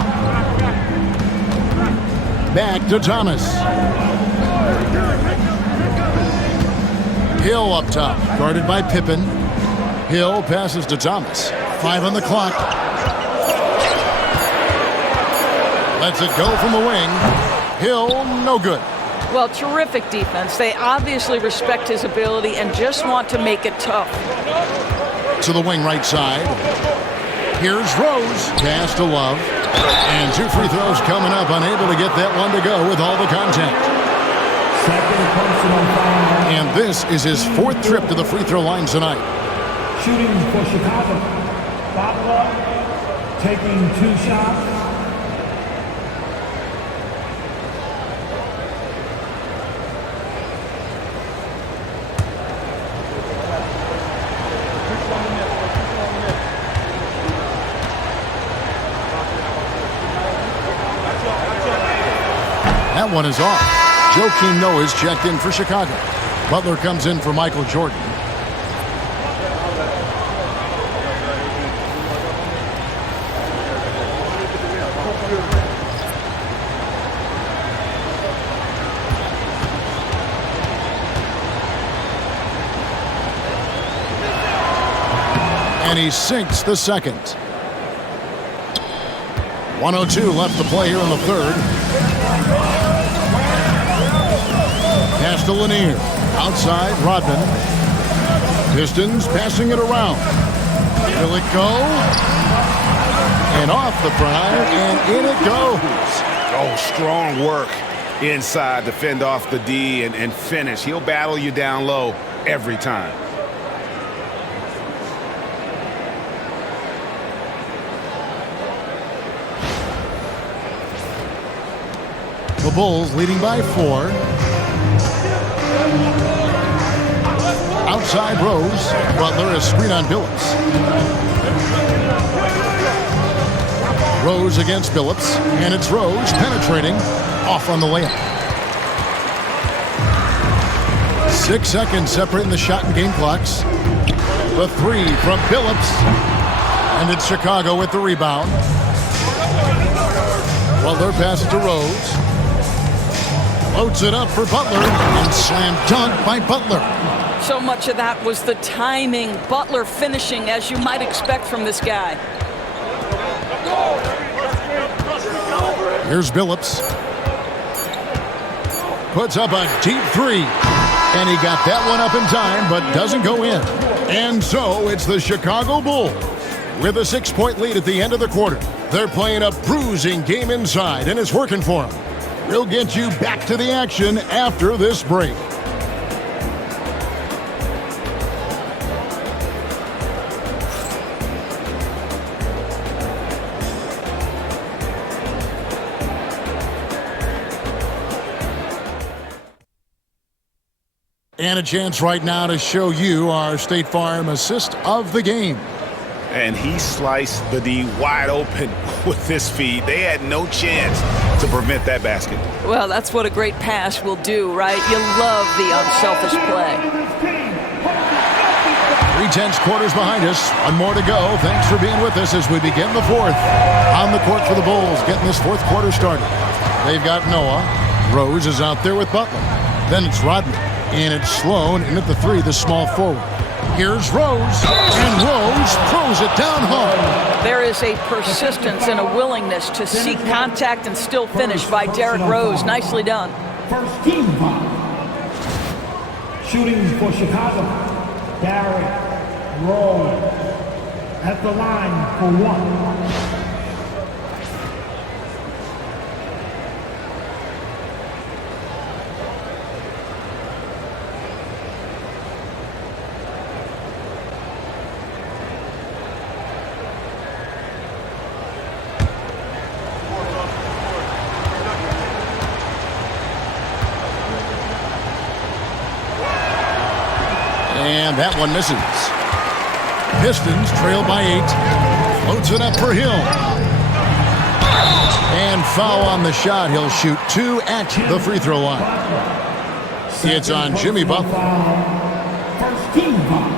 Back to Thomas. Hill up top, guarded by Pippen. Hill passes to Thomas. 5 on the clock. Lets it go from the wing. Hill, no good. Well, terrific defense. They obviously respect his ability and just want to make it tough. To the wing right side. Here's Rose. Pass to Love. And 2 free throws coming up. Unable to get that one to go with all the contact. And this is his 4th trip to the free throw line tonight. Shooting for Chicago. Butler taking 2 shots. That one is off. Joakim Noah is checked in for Chicago. Butler comes in for Michael Jordan. And he sinks the second. 1:02 left to play here in the third. Pass to Lanier. Outside, Rodman. Pistons passing it around. Will it go? And off the prior, and in it goes. Oh, strong work inside to fend off the D and finish. He'll battle you down low every time. The Bulls leading by 4. Outside Rose. Butler a screen on Billups. Rose against Billups. And it's Rose penetrating. Off on the layup. 6 seconds separating the shot and game clocks. The 3 from Billups. And it's Chicago with the rebound. Butler passes to Rose. Loads it up for Butler, and slam dunk by Butler. So much of that was the timing. Butler finishing as you might expect from this guy. Here's Billups. Puts up a deep 3. And he got that one up in time, but doesn't go in. And so it's the Chicago Bulls with a 6-point lead at the end of the quarter. They're playing a bruising game inside, and it's working for them. We'll get you back to the action after this break. And a chance right now to show you our State Farm assist of the game. And he sliced the D wide open with his feet. They had no chance to prevent that basket. Well, that's what a great pass will do, right? You love the unselfish play. 3/10 quarters behind us. One more to go. Thanks for being with us as we begin the 4th. On the court for the Bulls, getting this 4th quarter started. They've got Noah. Rose is out there with Butler. Then it's Rodman. And it's Sloan. And at the 3, the small forward. Here's Rose, and Rose throws it down home. There is a persistence and a willingness to seek contact and still finish by Derrick Rose. Nicely done. First team foul. Shooting for Chicago. Derrick Rose at the line for 1. And that one misses. Pistons trail by 8. Floats it up for Hill. And foul on the shot. He'll shoot 2 at the free throw line. It's on Jimmy Butler. First team foul.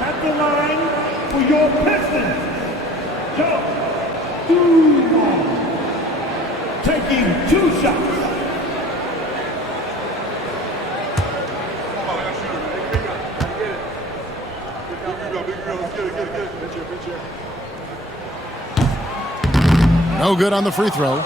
At the line for your Pistons, Joe Dumars, taking 2 shots. No good on the free throw.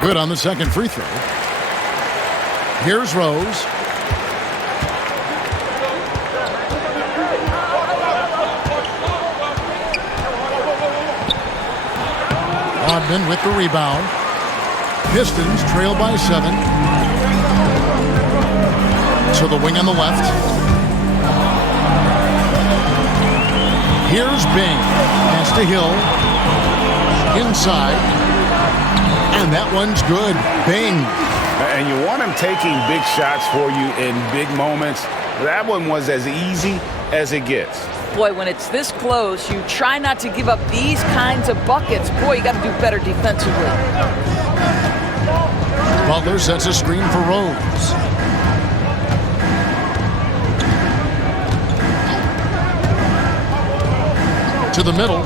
Good on the second free throw. Here's Rose. Rodman with the rebound. Pistons trail by 7. To the wing on the left. Here's Bing. Pass to Hill. Inside. And that one's good. Bing. And you want him taking big shots for you in big moments. That one was as easy as it gets. Boy, when it's this close, you try not to give up these kinds of buckets. Boy, you got to do better defensively. Butler sets a screen for Rose. To the middle.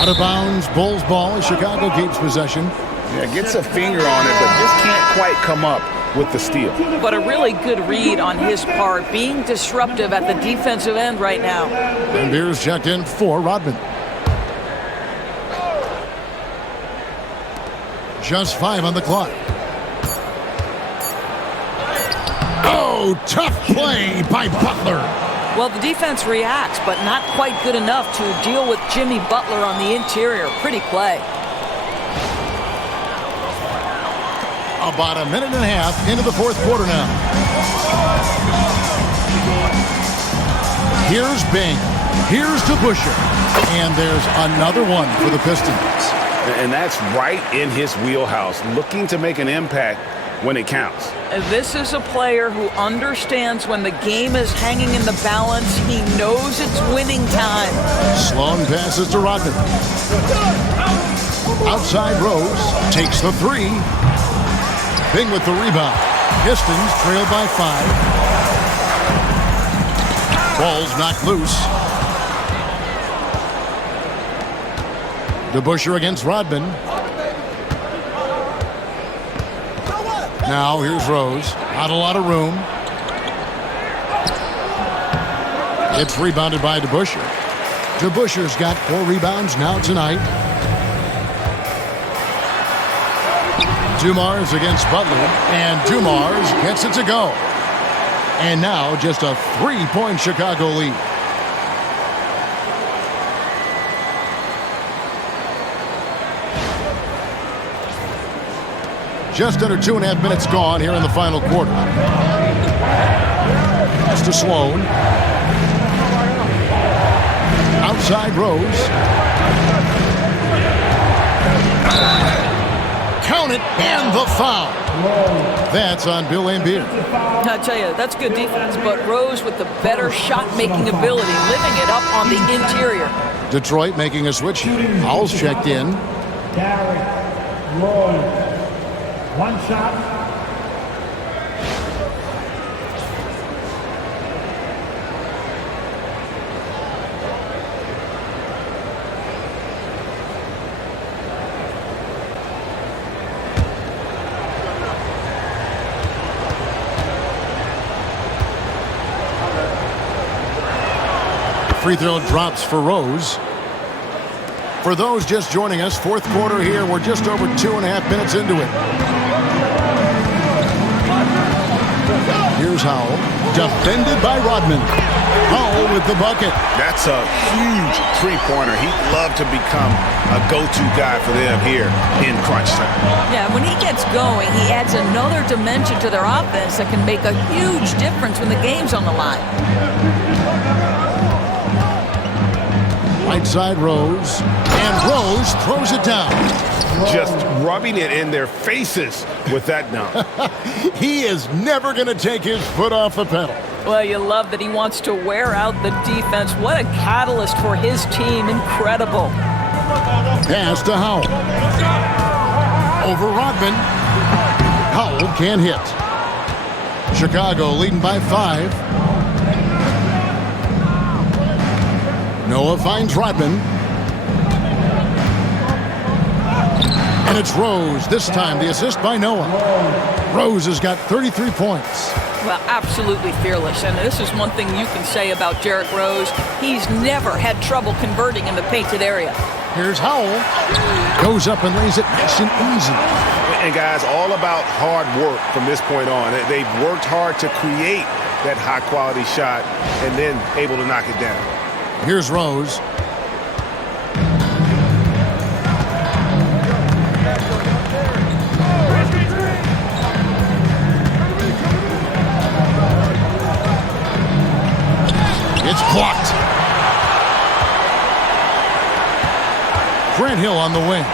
Out of bounds, Bulls ball as Chicago keeps possession. Yeah, gets a finger on it, but just can't quite come up with the steal. But a really good read on his part, being disruptive at the defensive end right now. And Beers checked in for Rodman. Just 5 on the clock. Oh, tough play by Butler. Well, the defense reacts, but not quite good enough to deal with Jimmy Butler on the interior. Pretty play. About a minute and a half into the fourth quarter now. Here's Bing. Here's DeBusschere. And there's another one for the Pistons. And that's right in his wheelhouse, looking to make an impact when it counts. This is a player who understands when the game is hanging in the balance. He knows it's winning time. Sloan passes to Rodman. Outside Rose takes the 3. Bing with the rebound. Pistons trail by 5. Ball's knocked loose. DeBusschere against Rodman. Now here's Rose. Not a lot of room. It's rebounded by DeBusschere. DeBusschere's got 4 rebounds now tonight. Dumars against Butler, and Dumars gets it to go. And now just a 3-point Chicago lead. Just under 2.5 minutes gone here in the final quarter. Pass to Sloan. Outside Rose. Count it, and the foul. That's on Bill Laimbeer. I tell you, that's good defense, but Rose with the better shot-making ability, living it up on the interior. Detroit making a switch. Howell's checked in. Derrick Rose. 1 shot. Free throw drops for Rose. For those just joining us, fourth quarter here. We're just over 2.5 minutes into it. Here's Howell. Defended by Rodman. Howell with the bucket. That's a huge three-pointer. He'd love to become a go-to guy for them here in crunch time. Yeah, when he gets going, he adds another dimension to their offense that can make a huge difference when the game's on the line. Right side Rose. And Rose throws it down. Just rubbing it in their faces with that dunk. He is never going to take his foot off the pedal. Well, you love that he wants to wear out the defense. What a catalyst for his team. Incredible. Pass to Howell. Over Rodman. Howell can't hit. Chicago leading by 5. Noah finds Rodman. And it's Rose. This time the assist by Noah. Rose has got 33 points. Well, absolutely fearless. And this is one thing you can say about Derrick Rose. He's never had trouble converting in the painted area. Here's Howell. Goes up and lays it nice and easy. And guys, all about hard work from this point on. They've worked hard to create that high-quality shot and then able to knock it down. Here's Rose. It's blocked. Grant Hill on the wing.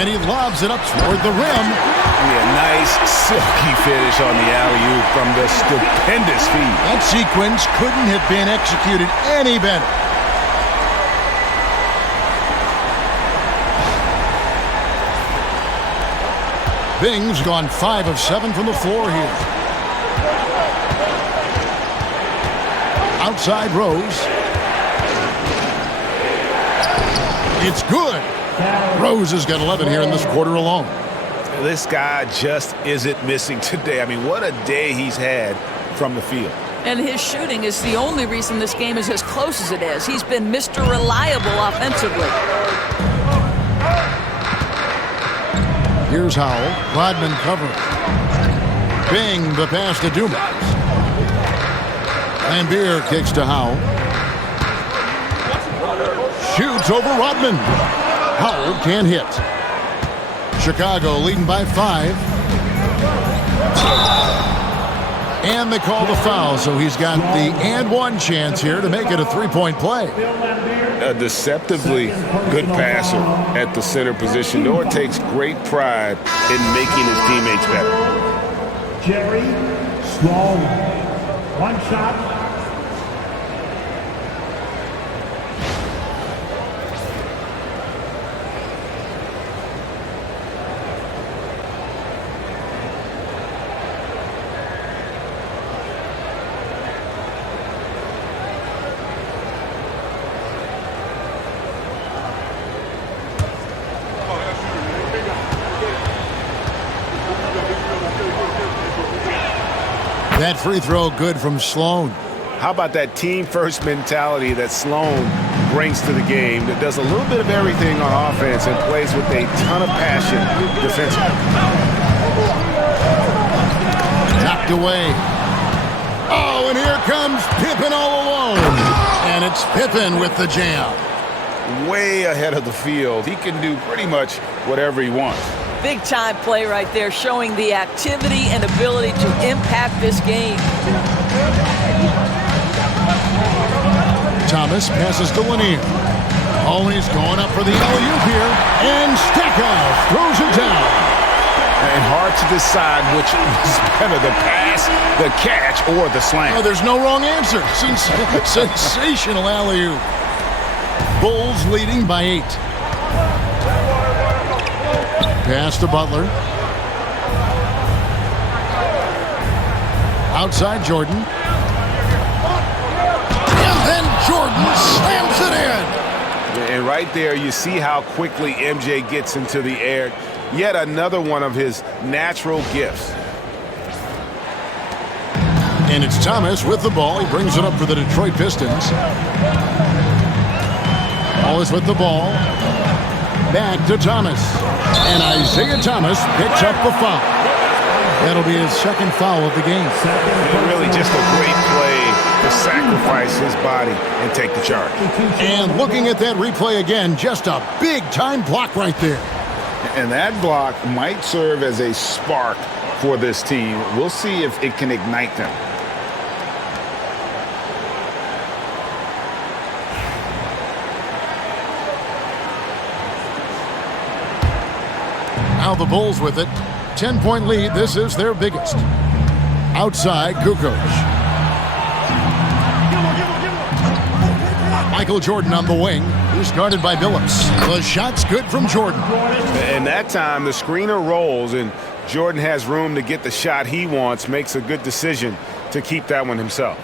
And he lobs it up toward the rim. Yeah, nice silky finish on the alley-oop from the stupendous feed. That sequence couldn't have been executed any better. Bing's gone 5 of 7 from the floor here. Outside Rose. It's good. Rose has got 11 here in this quarter alone. This guy just isn't missing today. I mean, what a day he's had from the field. And his shooting is the only reason this game is as close as it is. He's been Mr. Reliable offensively. Here's Howell. Rodman covering. Bing the pass to Dumas. Lambeer kicks to Howell. Shoots over Rodman. Howell can't hit. Chicago leading by 5. And they call the foul, so he's got the and one chance here to make it a three-point play. A deceptively good passer at the center position. Noah takes great pride in making his teammates better. Jerry Small. One shot. That free throw good from Sloan. How about that team-first mentality that Sloan brings to the game that does a little bit of everything on offense and plays with a ton of passion defensively. Knocked away. Oh, and here comes Pippen all alone. And it's Pippen with the jam. Way ahead of the field. He can do pretty much whatever he wants. Big time play right there, showing the activity and ability to impact this game. Thomas passes to Lanier. Oh, he's going up for the alley-oop here. And Stackhouse throws it down. And hard to decide which is better, the pass, the catch, or the slam. Oh, there's no wrong answer. Sensational alley-oop. Bulls leading by 8. Pass to Butler. Outside Jordan. And then Jordan slams it in. And right there, you see how quickly MJ gets into the air. Yet another one of his natural gifts. And it's Thomas with the ball. He brings it up for the Detroit Pistons. Wallace with the ball. Back to Thomas. And Isiah Thomas picks up the foul. That'll be his second foul of the game. And really just a great play to sacrifice his body and take the charge. And looking at that replay again, just a big-time block right there. And that block might serve as a spark for this team. We'll see if it can ignite them. Now the Bulls with it. 10-point lead. This is their biggest. Outside, Kukoc. Michael Jordan on the wing. He's guarded by Billups. The shot's good from Jordan. And that time, the screener rolls, and Jordan has room to get the shot he wants, makes a good decision to keep that one himself.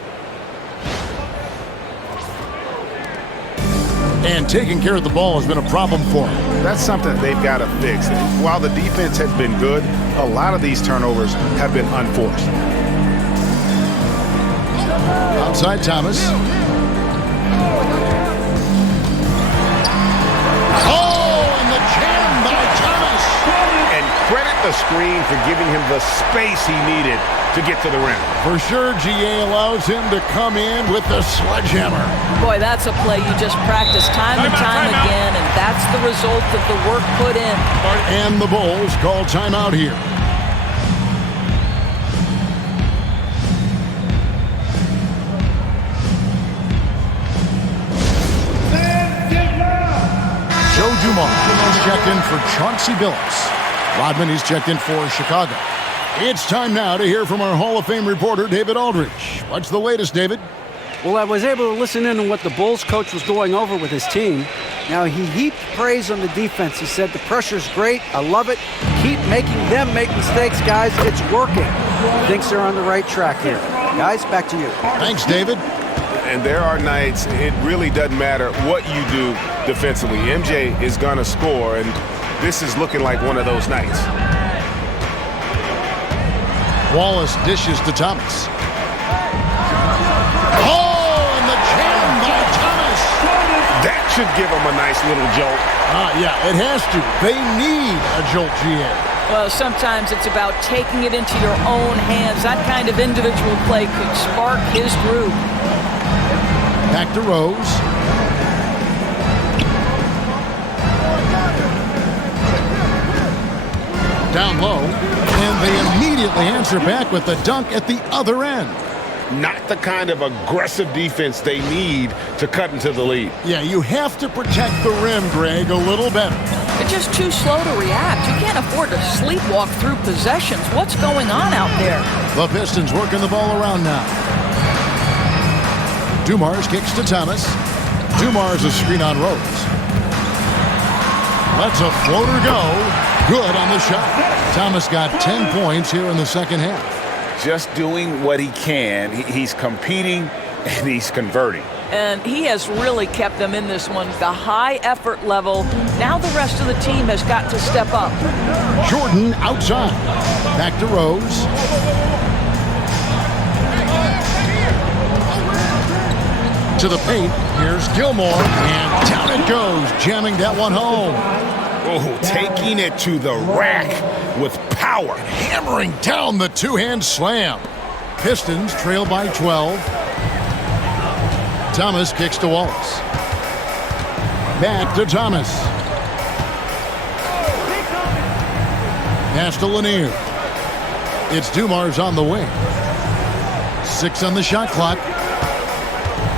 And taking care of the ball has been a problem for him. That's something they've got to fix. And while the defense has been good, a lot of these turnovers have been unforced. Outside Thomas. Oh, and the jam by Thomas. And credit the screen for giving him the space he needed to get to the rim. For sure, GA allows him to come in with the sledgehammer. Boy, that's a play you just practice time and time again, and that's the result of the work put in. And the Bulls call timeout here. Joe Dumars is checked in for Chauncey Billups. Rodman is checked in for Chicago. It's time now to hear from our Hall of Fame reporter, David Aldridge. What's the latest, David? Well, I was able to listen in on what the Bulls coach was going over with his team. Now, he heaped praise on the defense. He said, the pressure's great. I love it. Keep making them make mistakes, guys. It's working. He thinks they're on the right track here. Guys, back to you. Thanks, David. And there are nights it really doesn't matter what you do defensively. MJ is going to score, and this is looking like one of those nights. Wallace dishes to Thomas. Oh, and the jam by Thomas. That should give him a nice little jolt. Yeah, it has to. They need a jolt, GA. Well, sometimes it's about taking it into your own hands. That kind of individual play could spark his groove. Back to Rose. Down low, and they immediately answer back with the dunk at the other end. Not the kind of aggressive defense they need to cut into the lead. Yeah, you have to protect the rim, Greg, a little better. They're just too slow to react. You can't afford to sleepwalk through possessions. What's going on out there? The Pistons working the ball around now. Dumars kicks to Thomas. Dumars a screen on Rose. Lets a floater go. Good on the shot. Thomas got 10 points here in the second half. Just doing what he can. He's competing and he's converting. And he has really kept them in this one. The high effort level. Now the rest of the team has got to step up. Jordan outside. Back to Rose. To the paint. Here's Gilmore. And down it goes. Jamming that one home. Oh, taking it to the rack with power. Hammering down the two-hand slam. Pistons trail by 12. Thomas kicks to Wallace. Back to Thomas. Pass to Lanier. It's Dumars on the wing. 6 on the shot clock.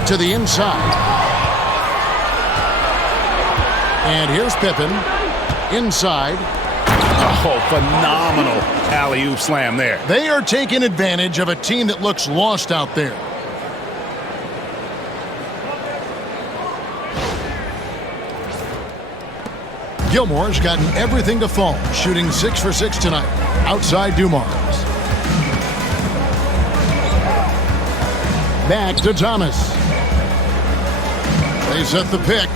To the inside. And here's Pippen. Inside. Oh, phenomenal alley-oop slam there. They are taking advantage of a team that looks lost out there. Gilmore's gotten everything to fall, shooting 6 for 6 tonight. Outside Dumars. Back to Thomas. They set the pick,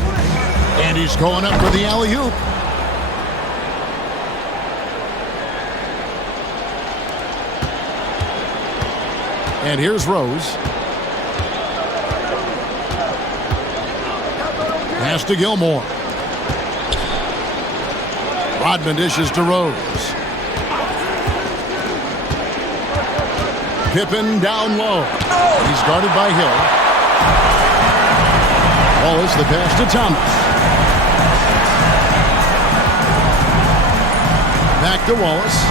and he's going up for the alley-oop. And here's Rose. Pass to Gilmore. Rodman dishes to Rose. Pippen down low. He's guarded by Hill. Wallace the pass to Thomas. Back to Wallace.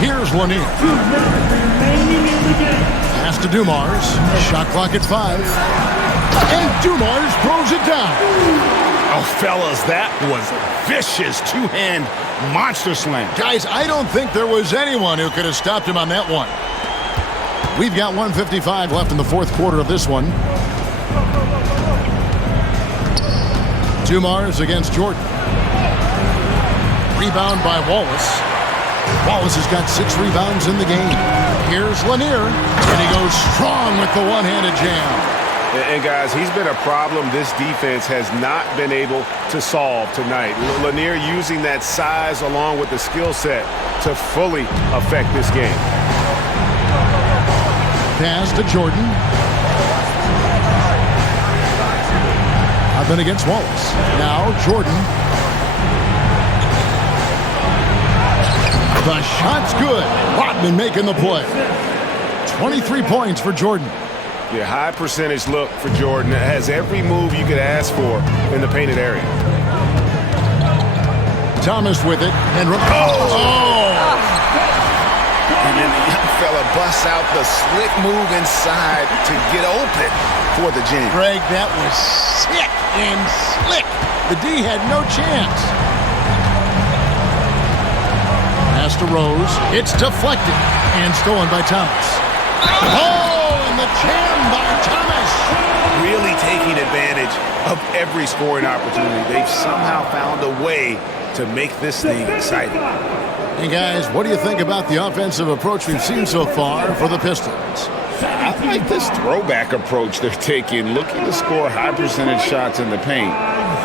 Here's Lanier. Pass to Dumars. Shot clock at 5. And Dumars throws it down. Oh, fellas, that was vicious two-hand monster slam. Guys, I don't think there was anyone who could have stopped him on that one. We've got 1:55 left in the fourth quarter of this one. Dumars against Jordan. Rebound by Wallace. Wallace has got 6 rebounds in the game. Here's Lanier, and he goes strong with the one-handed jam. And guys, he's been a problem this defense has not been able to solve tonight. Lanier using that size along with the skill set to fully affect this game. Pass to Jordan. Up and against Wallace. Now Jordan. The shot's good. Rodman making the play. 23 points for Jordan. Yeah, high percentage look for Jordan. It has every move you could ask for in the painted area. Thomas with it. And And then the young fella busts out the slick move inside to get open for the jam. Greg, that was sick and slick. The D had no chance. Pass to Rose. It's deflected and stolen by Thomas. Oh, and the jam by Thomas. Really taking advantage of every scoring opportunity. They've somehow found a way to make this thing exciting. Hey, guys, what do you think about the offensive approach we've seen so far for the Pistons? I like this throwback approach they're taking, looking to score high percentage shots in the paint.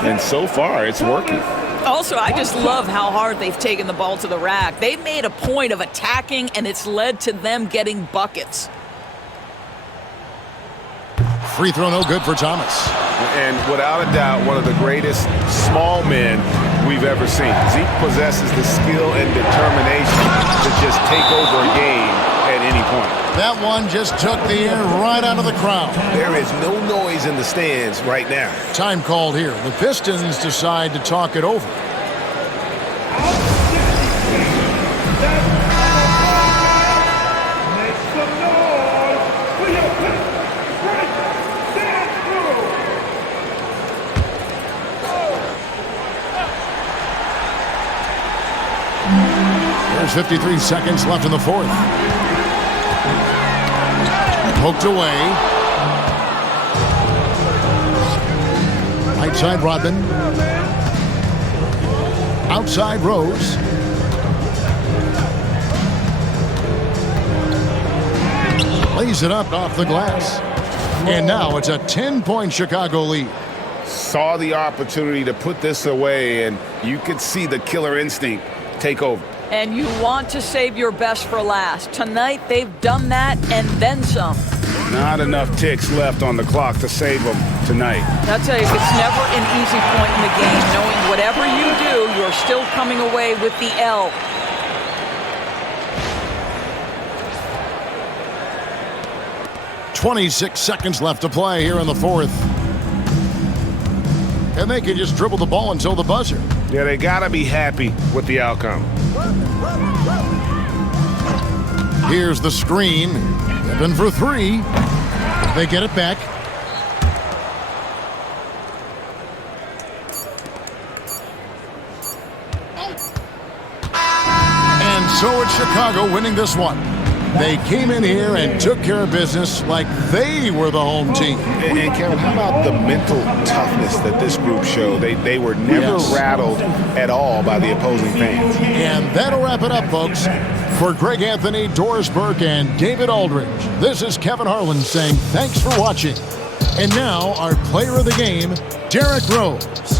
And so far, it's working. Also, I just love how hard they've taken the ball to the rack. They've made a point of attacking, and it's led to them getting buckets. Free throw no good for Thomas. And without a doubt, one of the greatest small men we've ever seen. Zeke possesses the skill and determination to just take over a game at any point. That one just took the air right out of the crowd. There is no noise in the stands right now. Time called here. The Pistons decide to talk it over. Make some noise for your Frank There's 53 seconds left in the fourth. Poked away. Right side Rodman. Outside Rose. Lays it up off the glass. And now it's a 10-point Chicago lead. Saw the opportunity to put this away, and you could see the killer instinct take over. And you want to save your best for last. Tonight, they've done that and then some. Not enough ticks left on the clock to save them tonight. I'll tell you, it's never an easy point in the game, knowing whatever you do, you're still coming away with the L. .26 seconds left to play here in the fourth. And they can just dribble the ball until the buzzer. Yeah, they got to be happy with the outcome. Here's the screen. Pippen for 3. They get it back. And so it's Chicago winning this one. They came in here and took care of business like they were the home team. And Kevin, how about the mental toughness that this group showed? They were never rattled at all by the opposing fans. And that'll wrap it up, folks. For Greg Anthony, Doris Burke, and David Aldridge, this is Kevin Harlan saying thanks for watching. And now, our player of the game, Derrick Rose.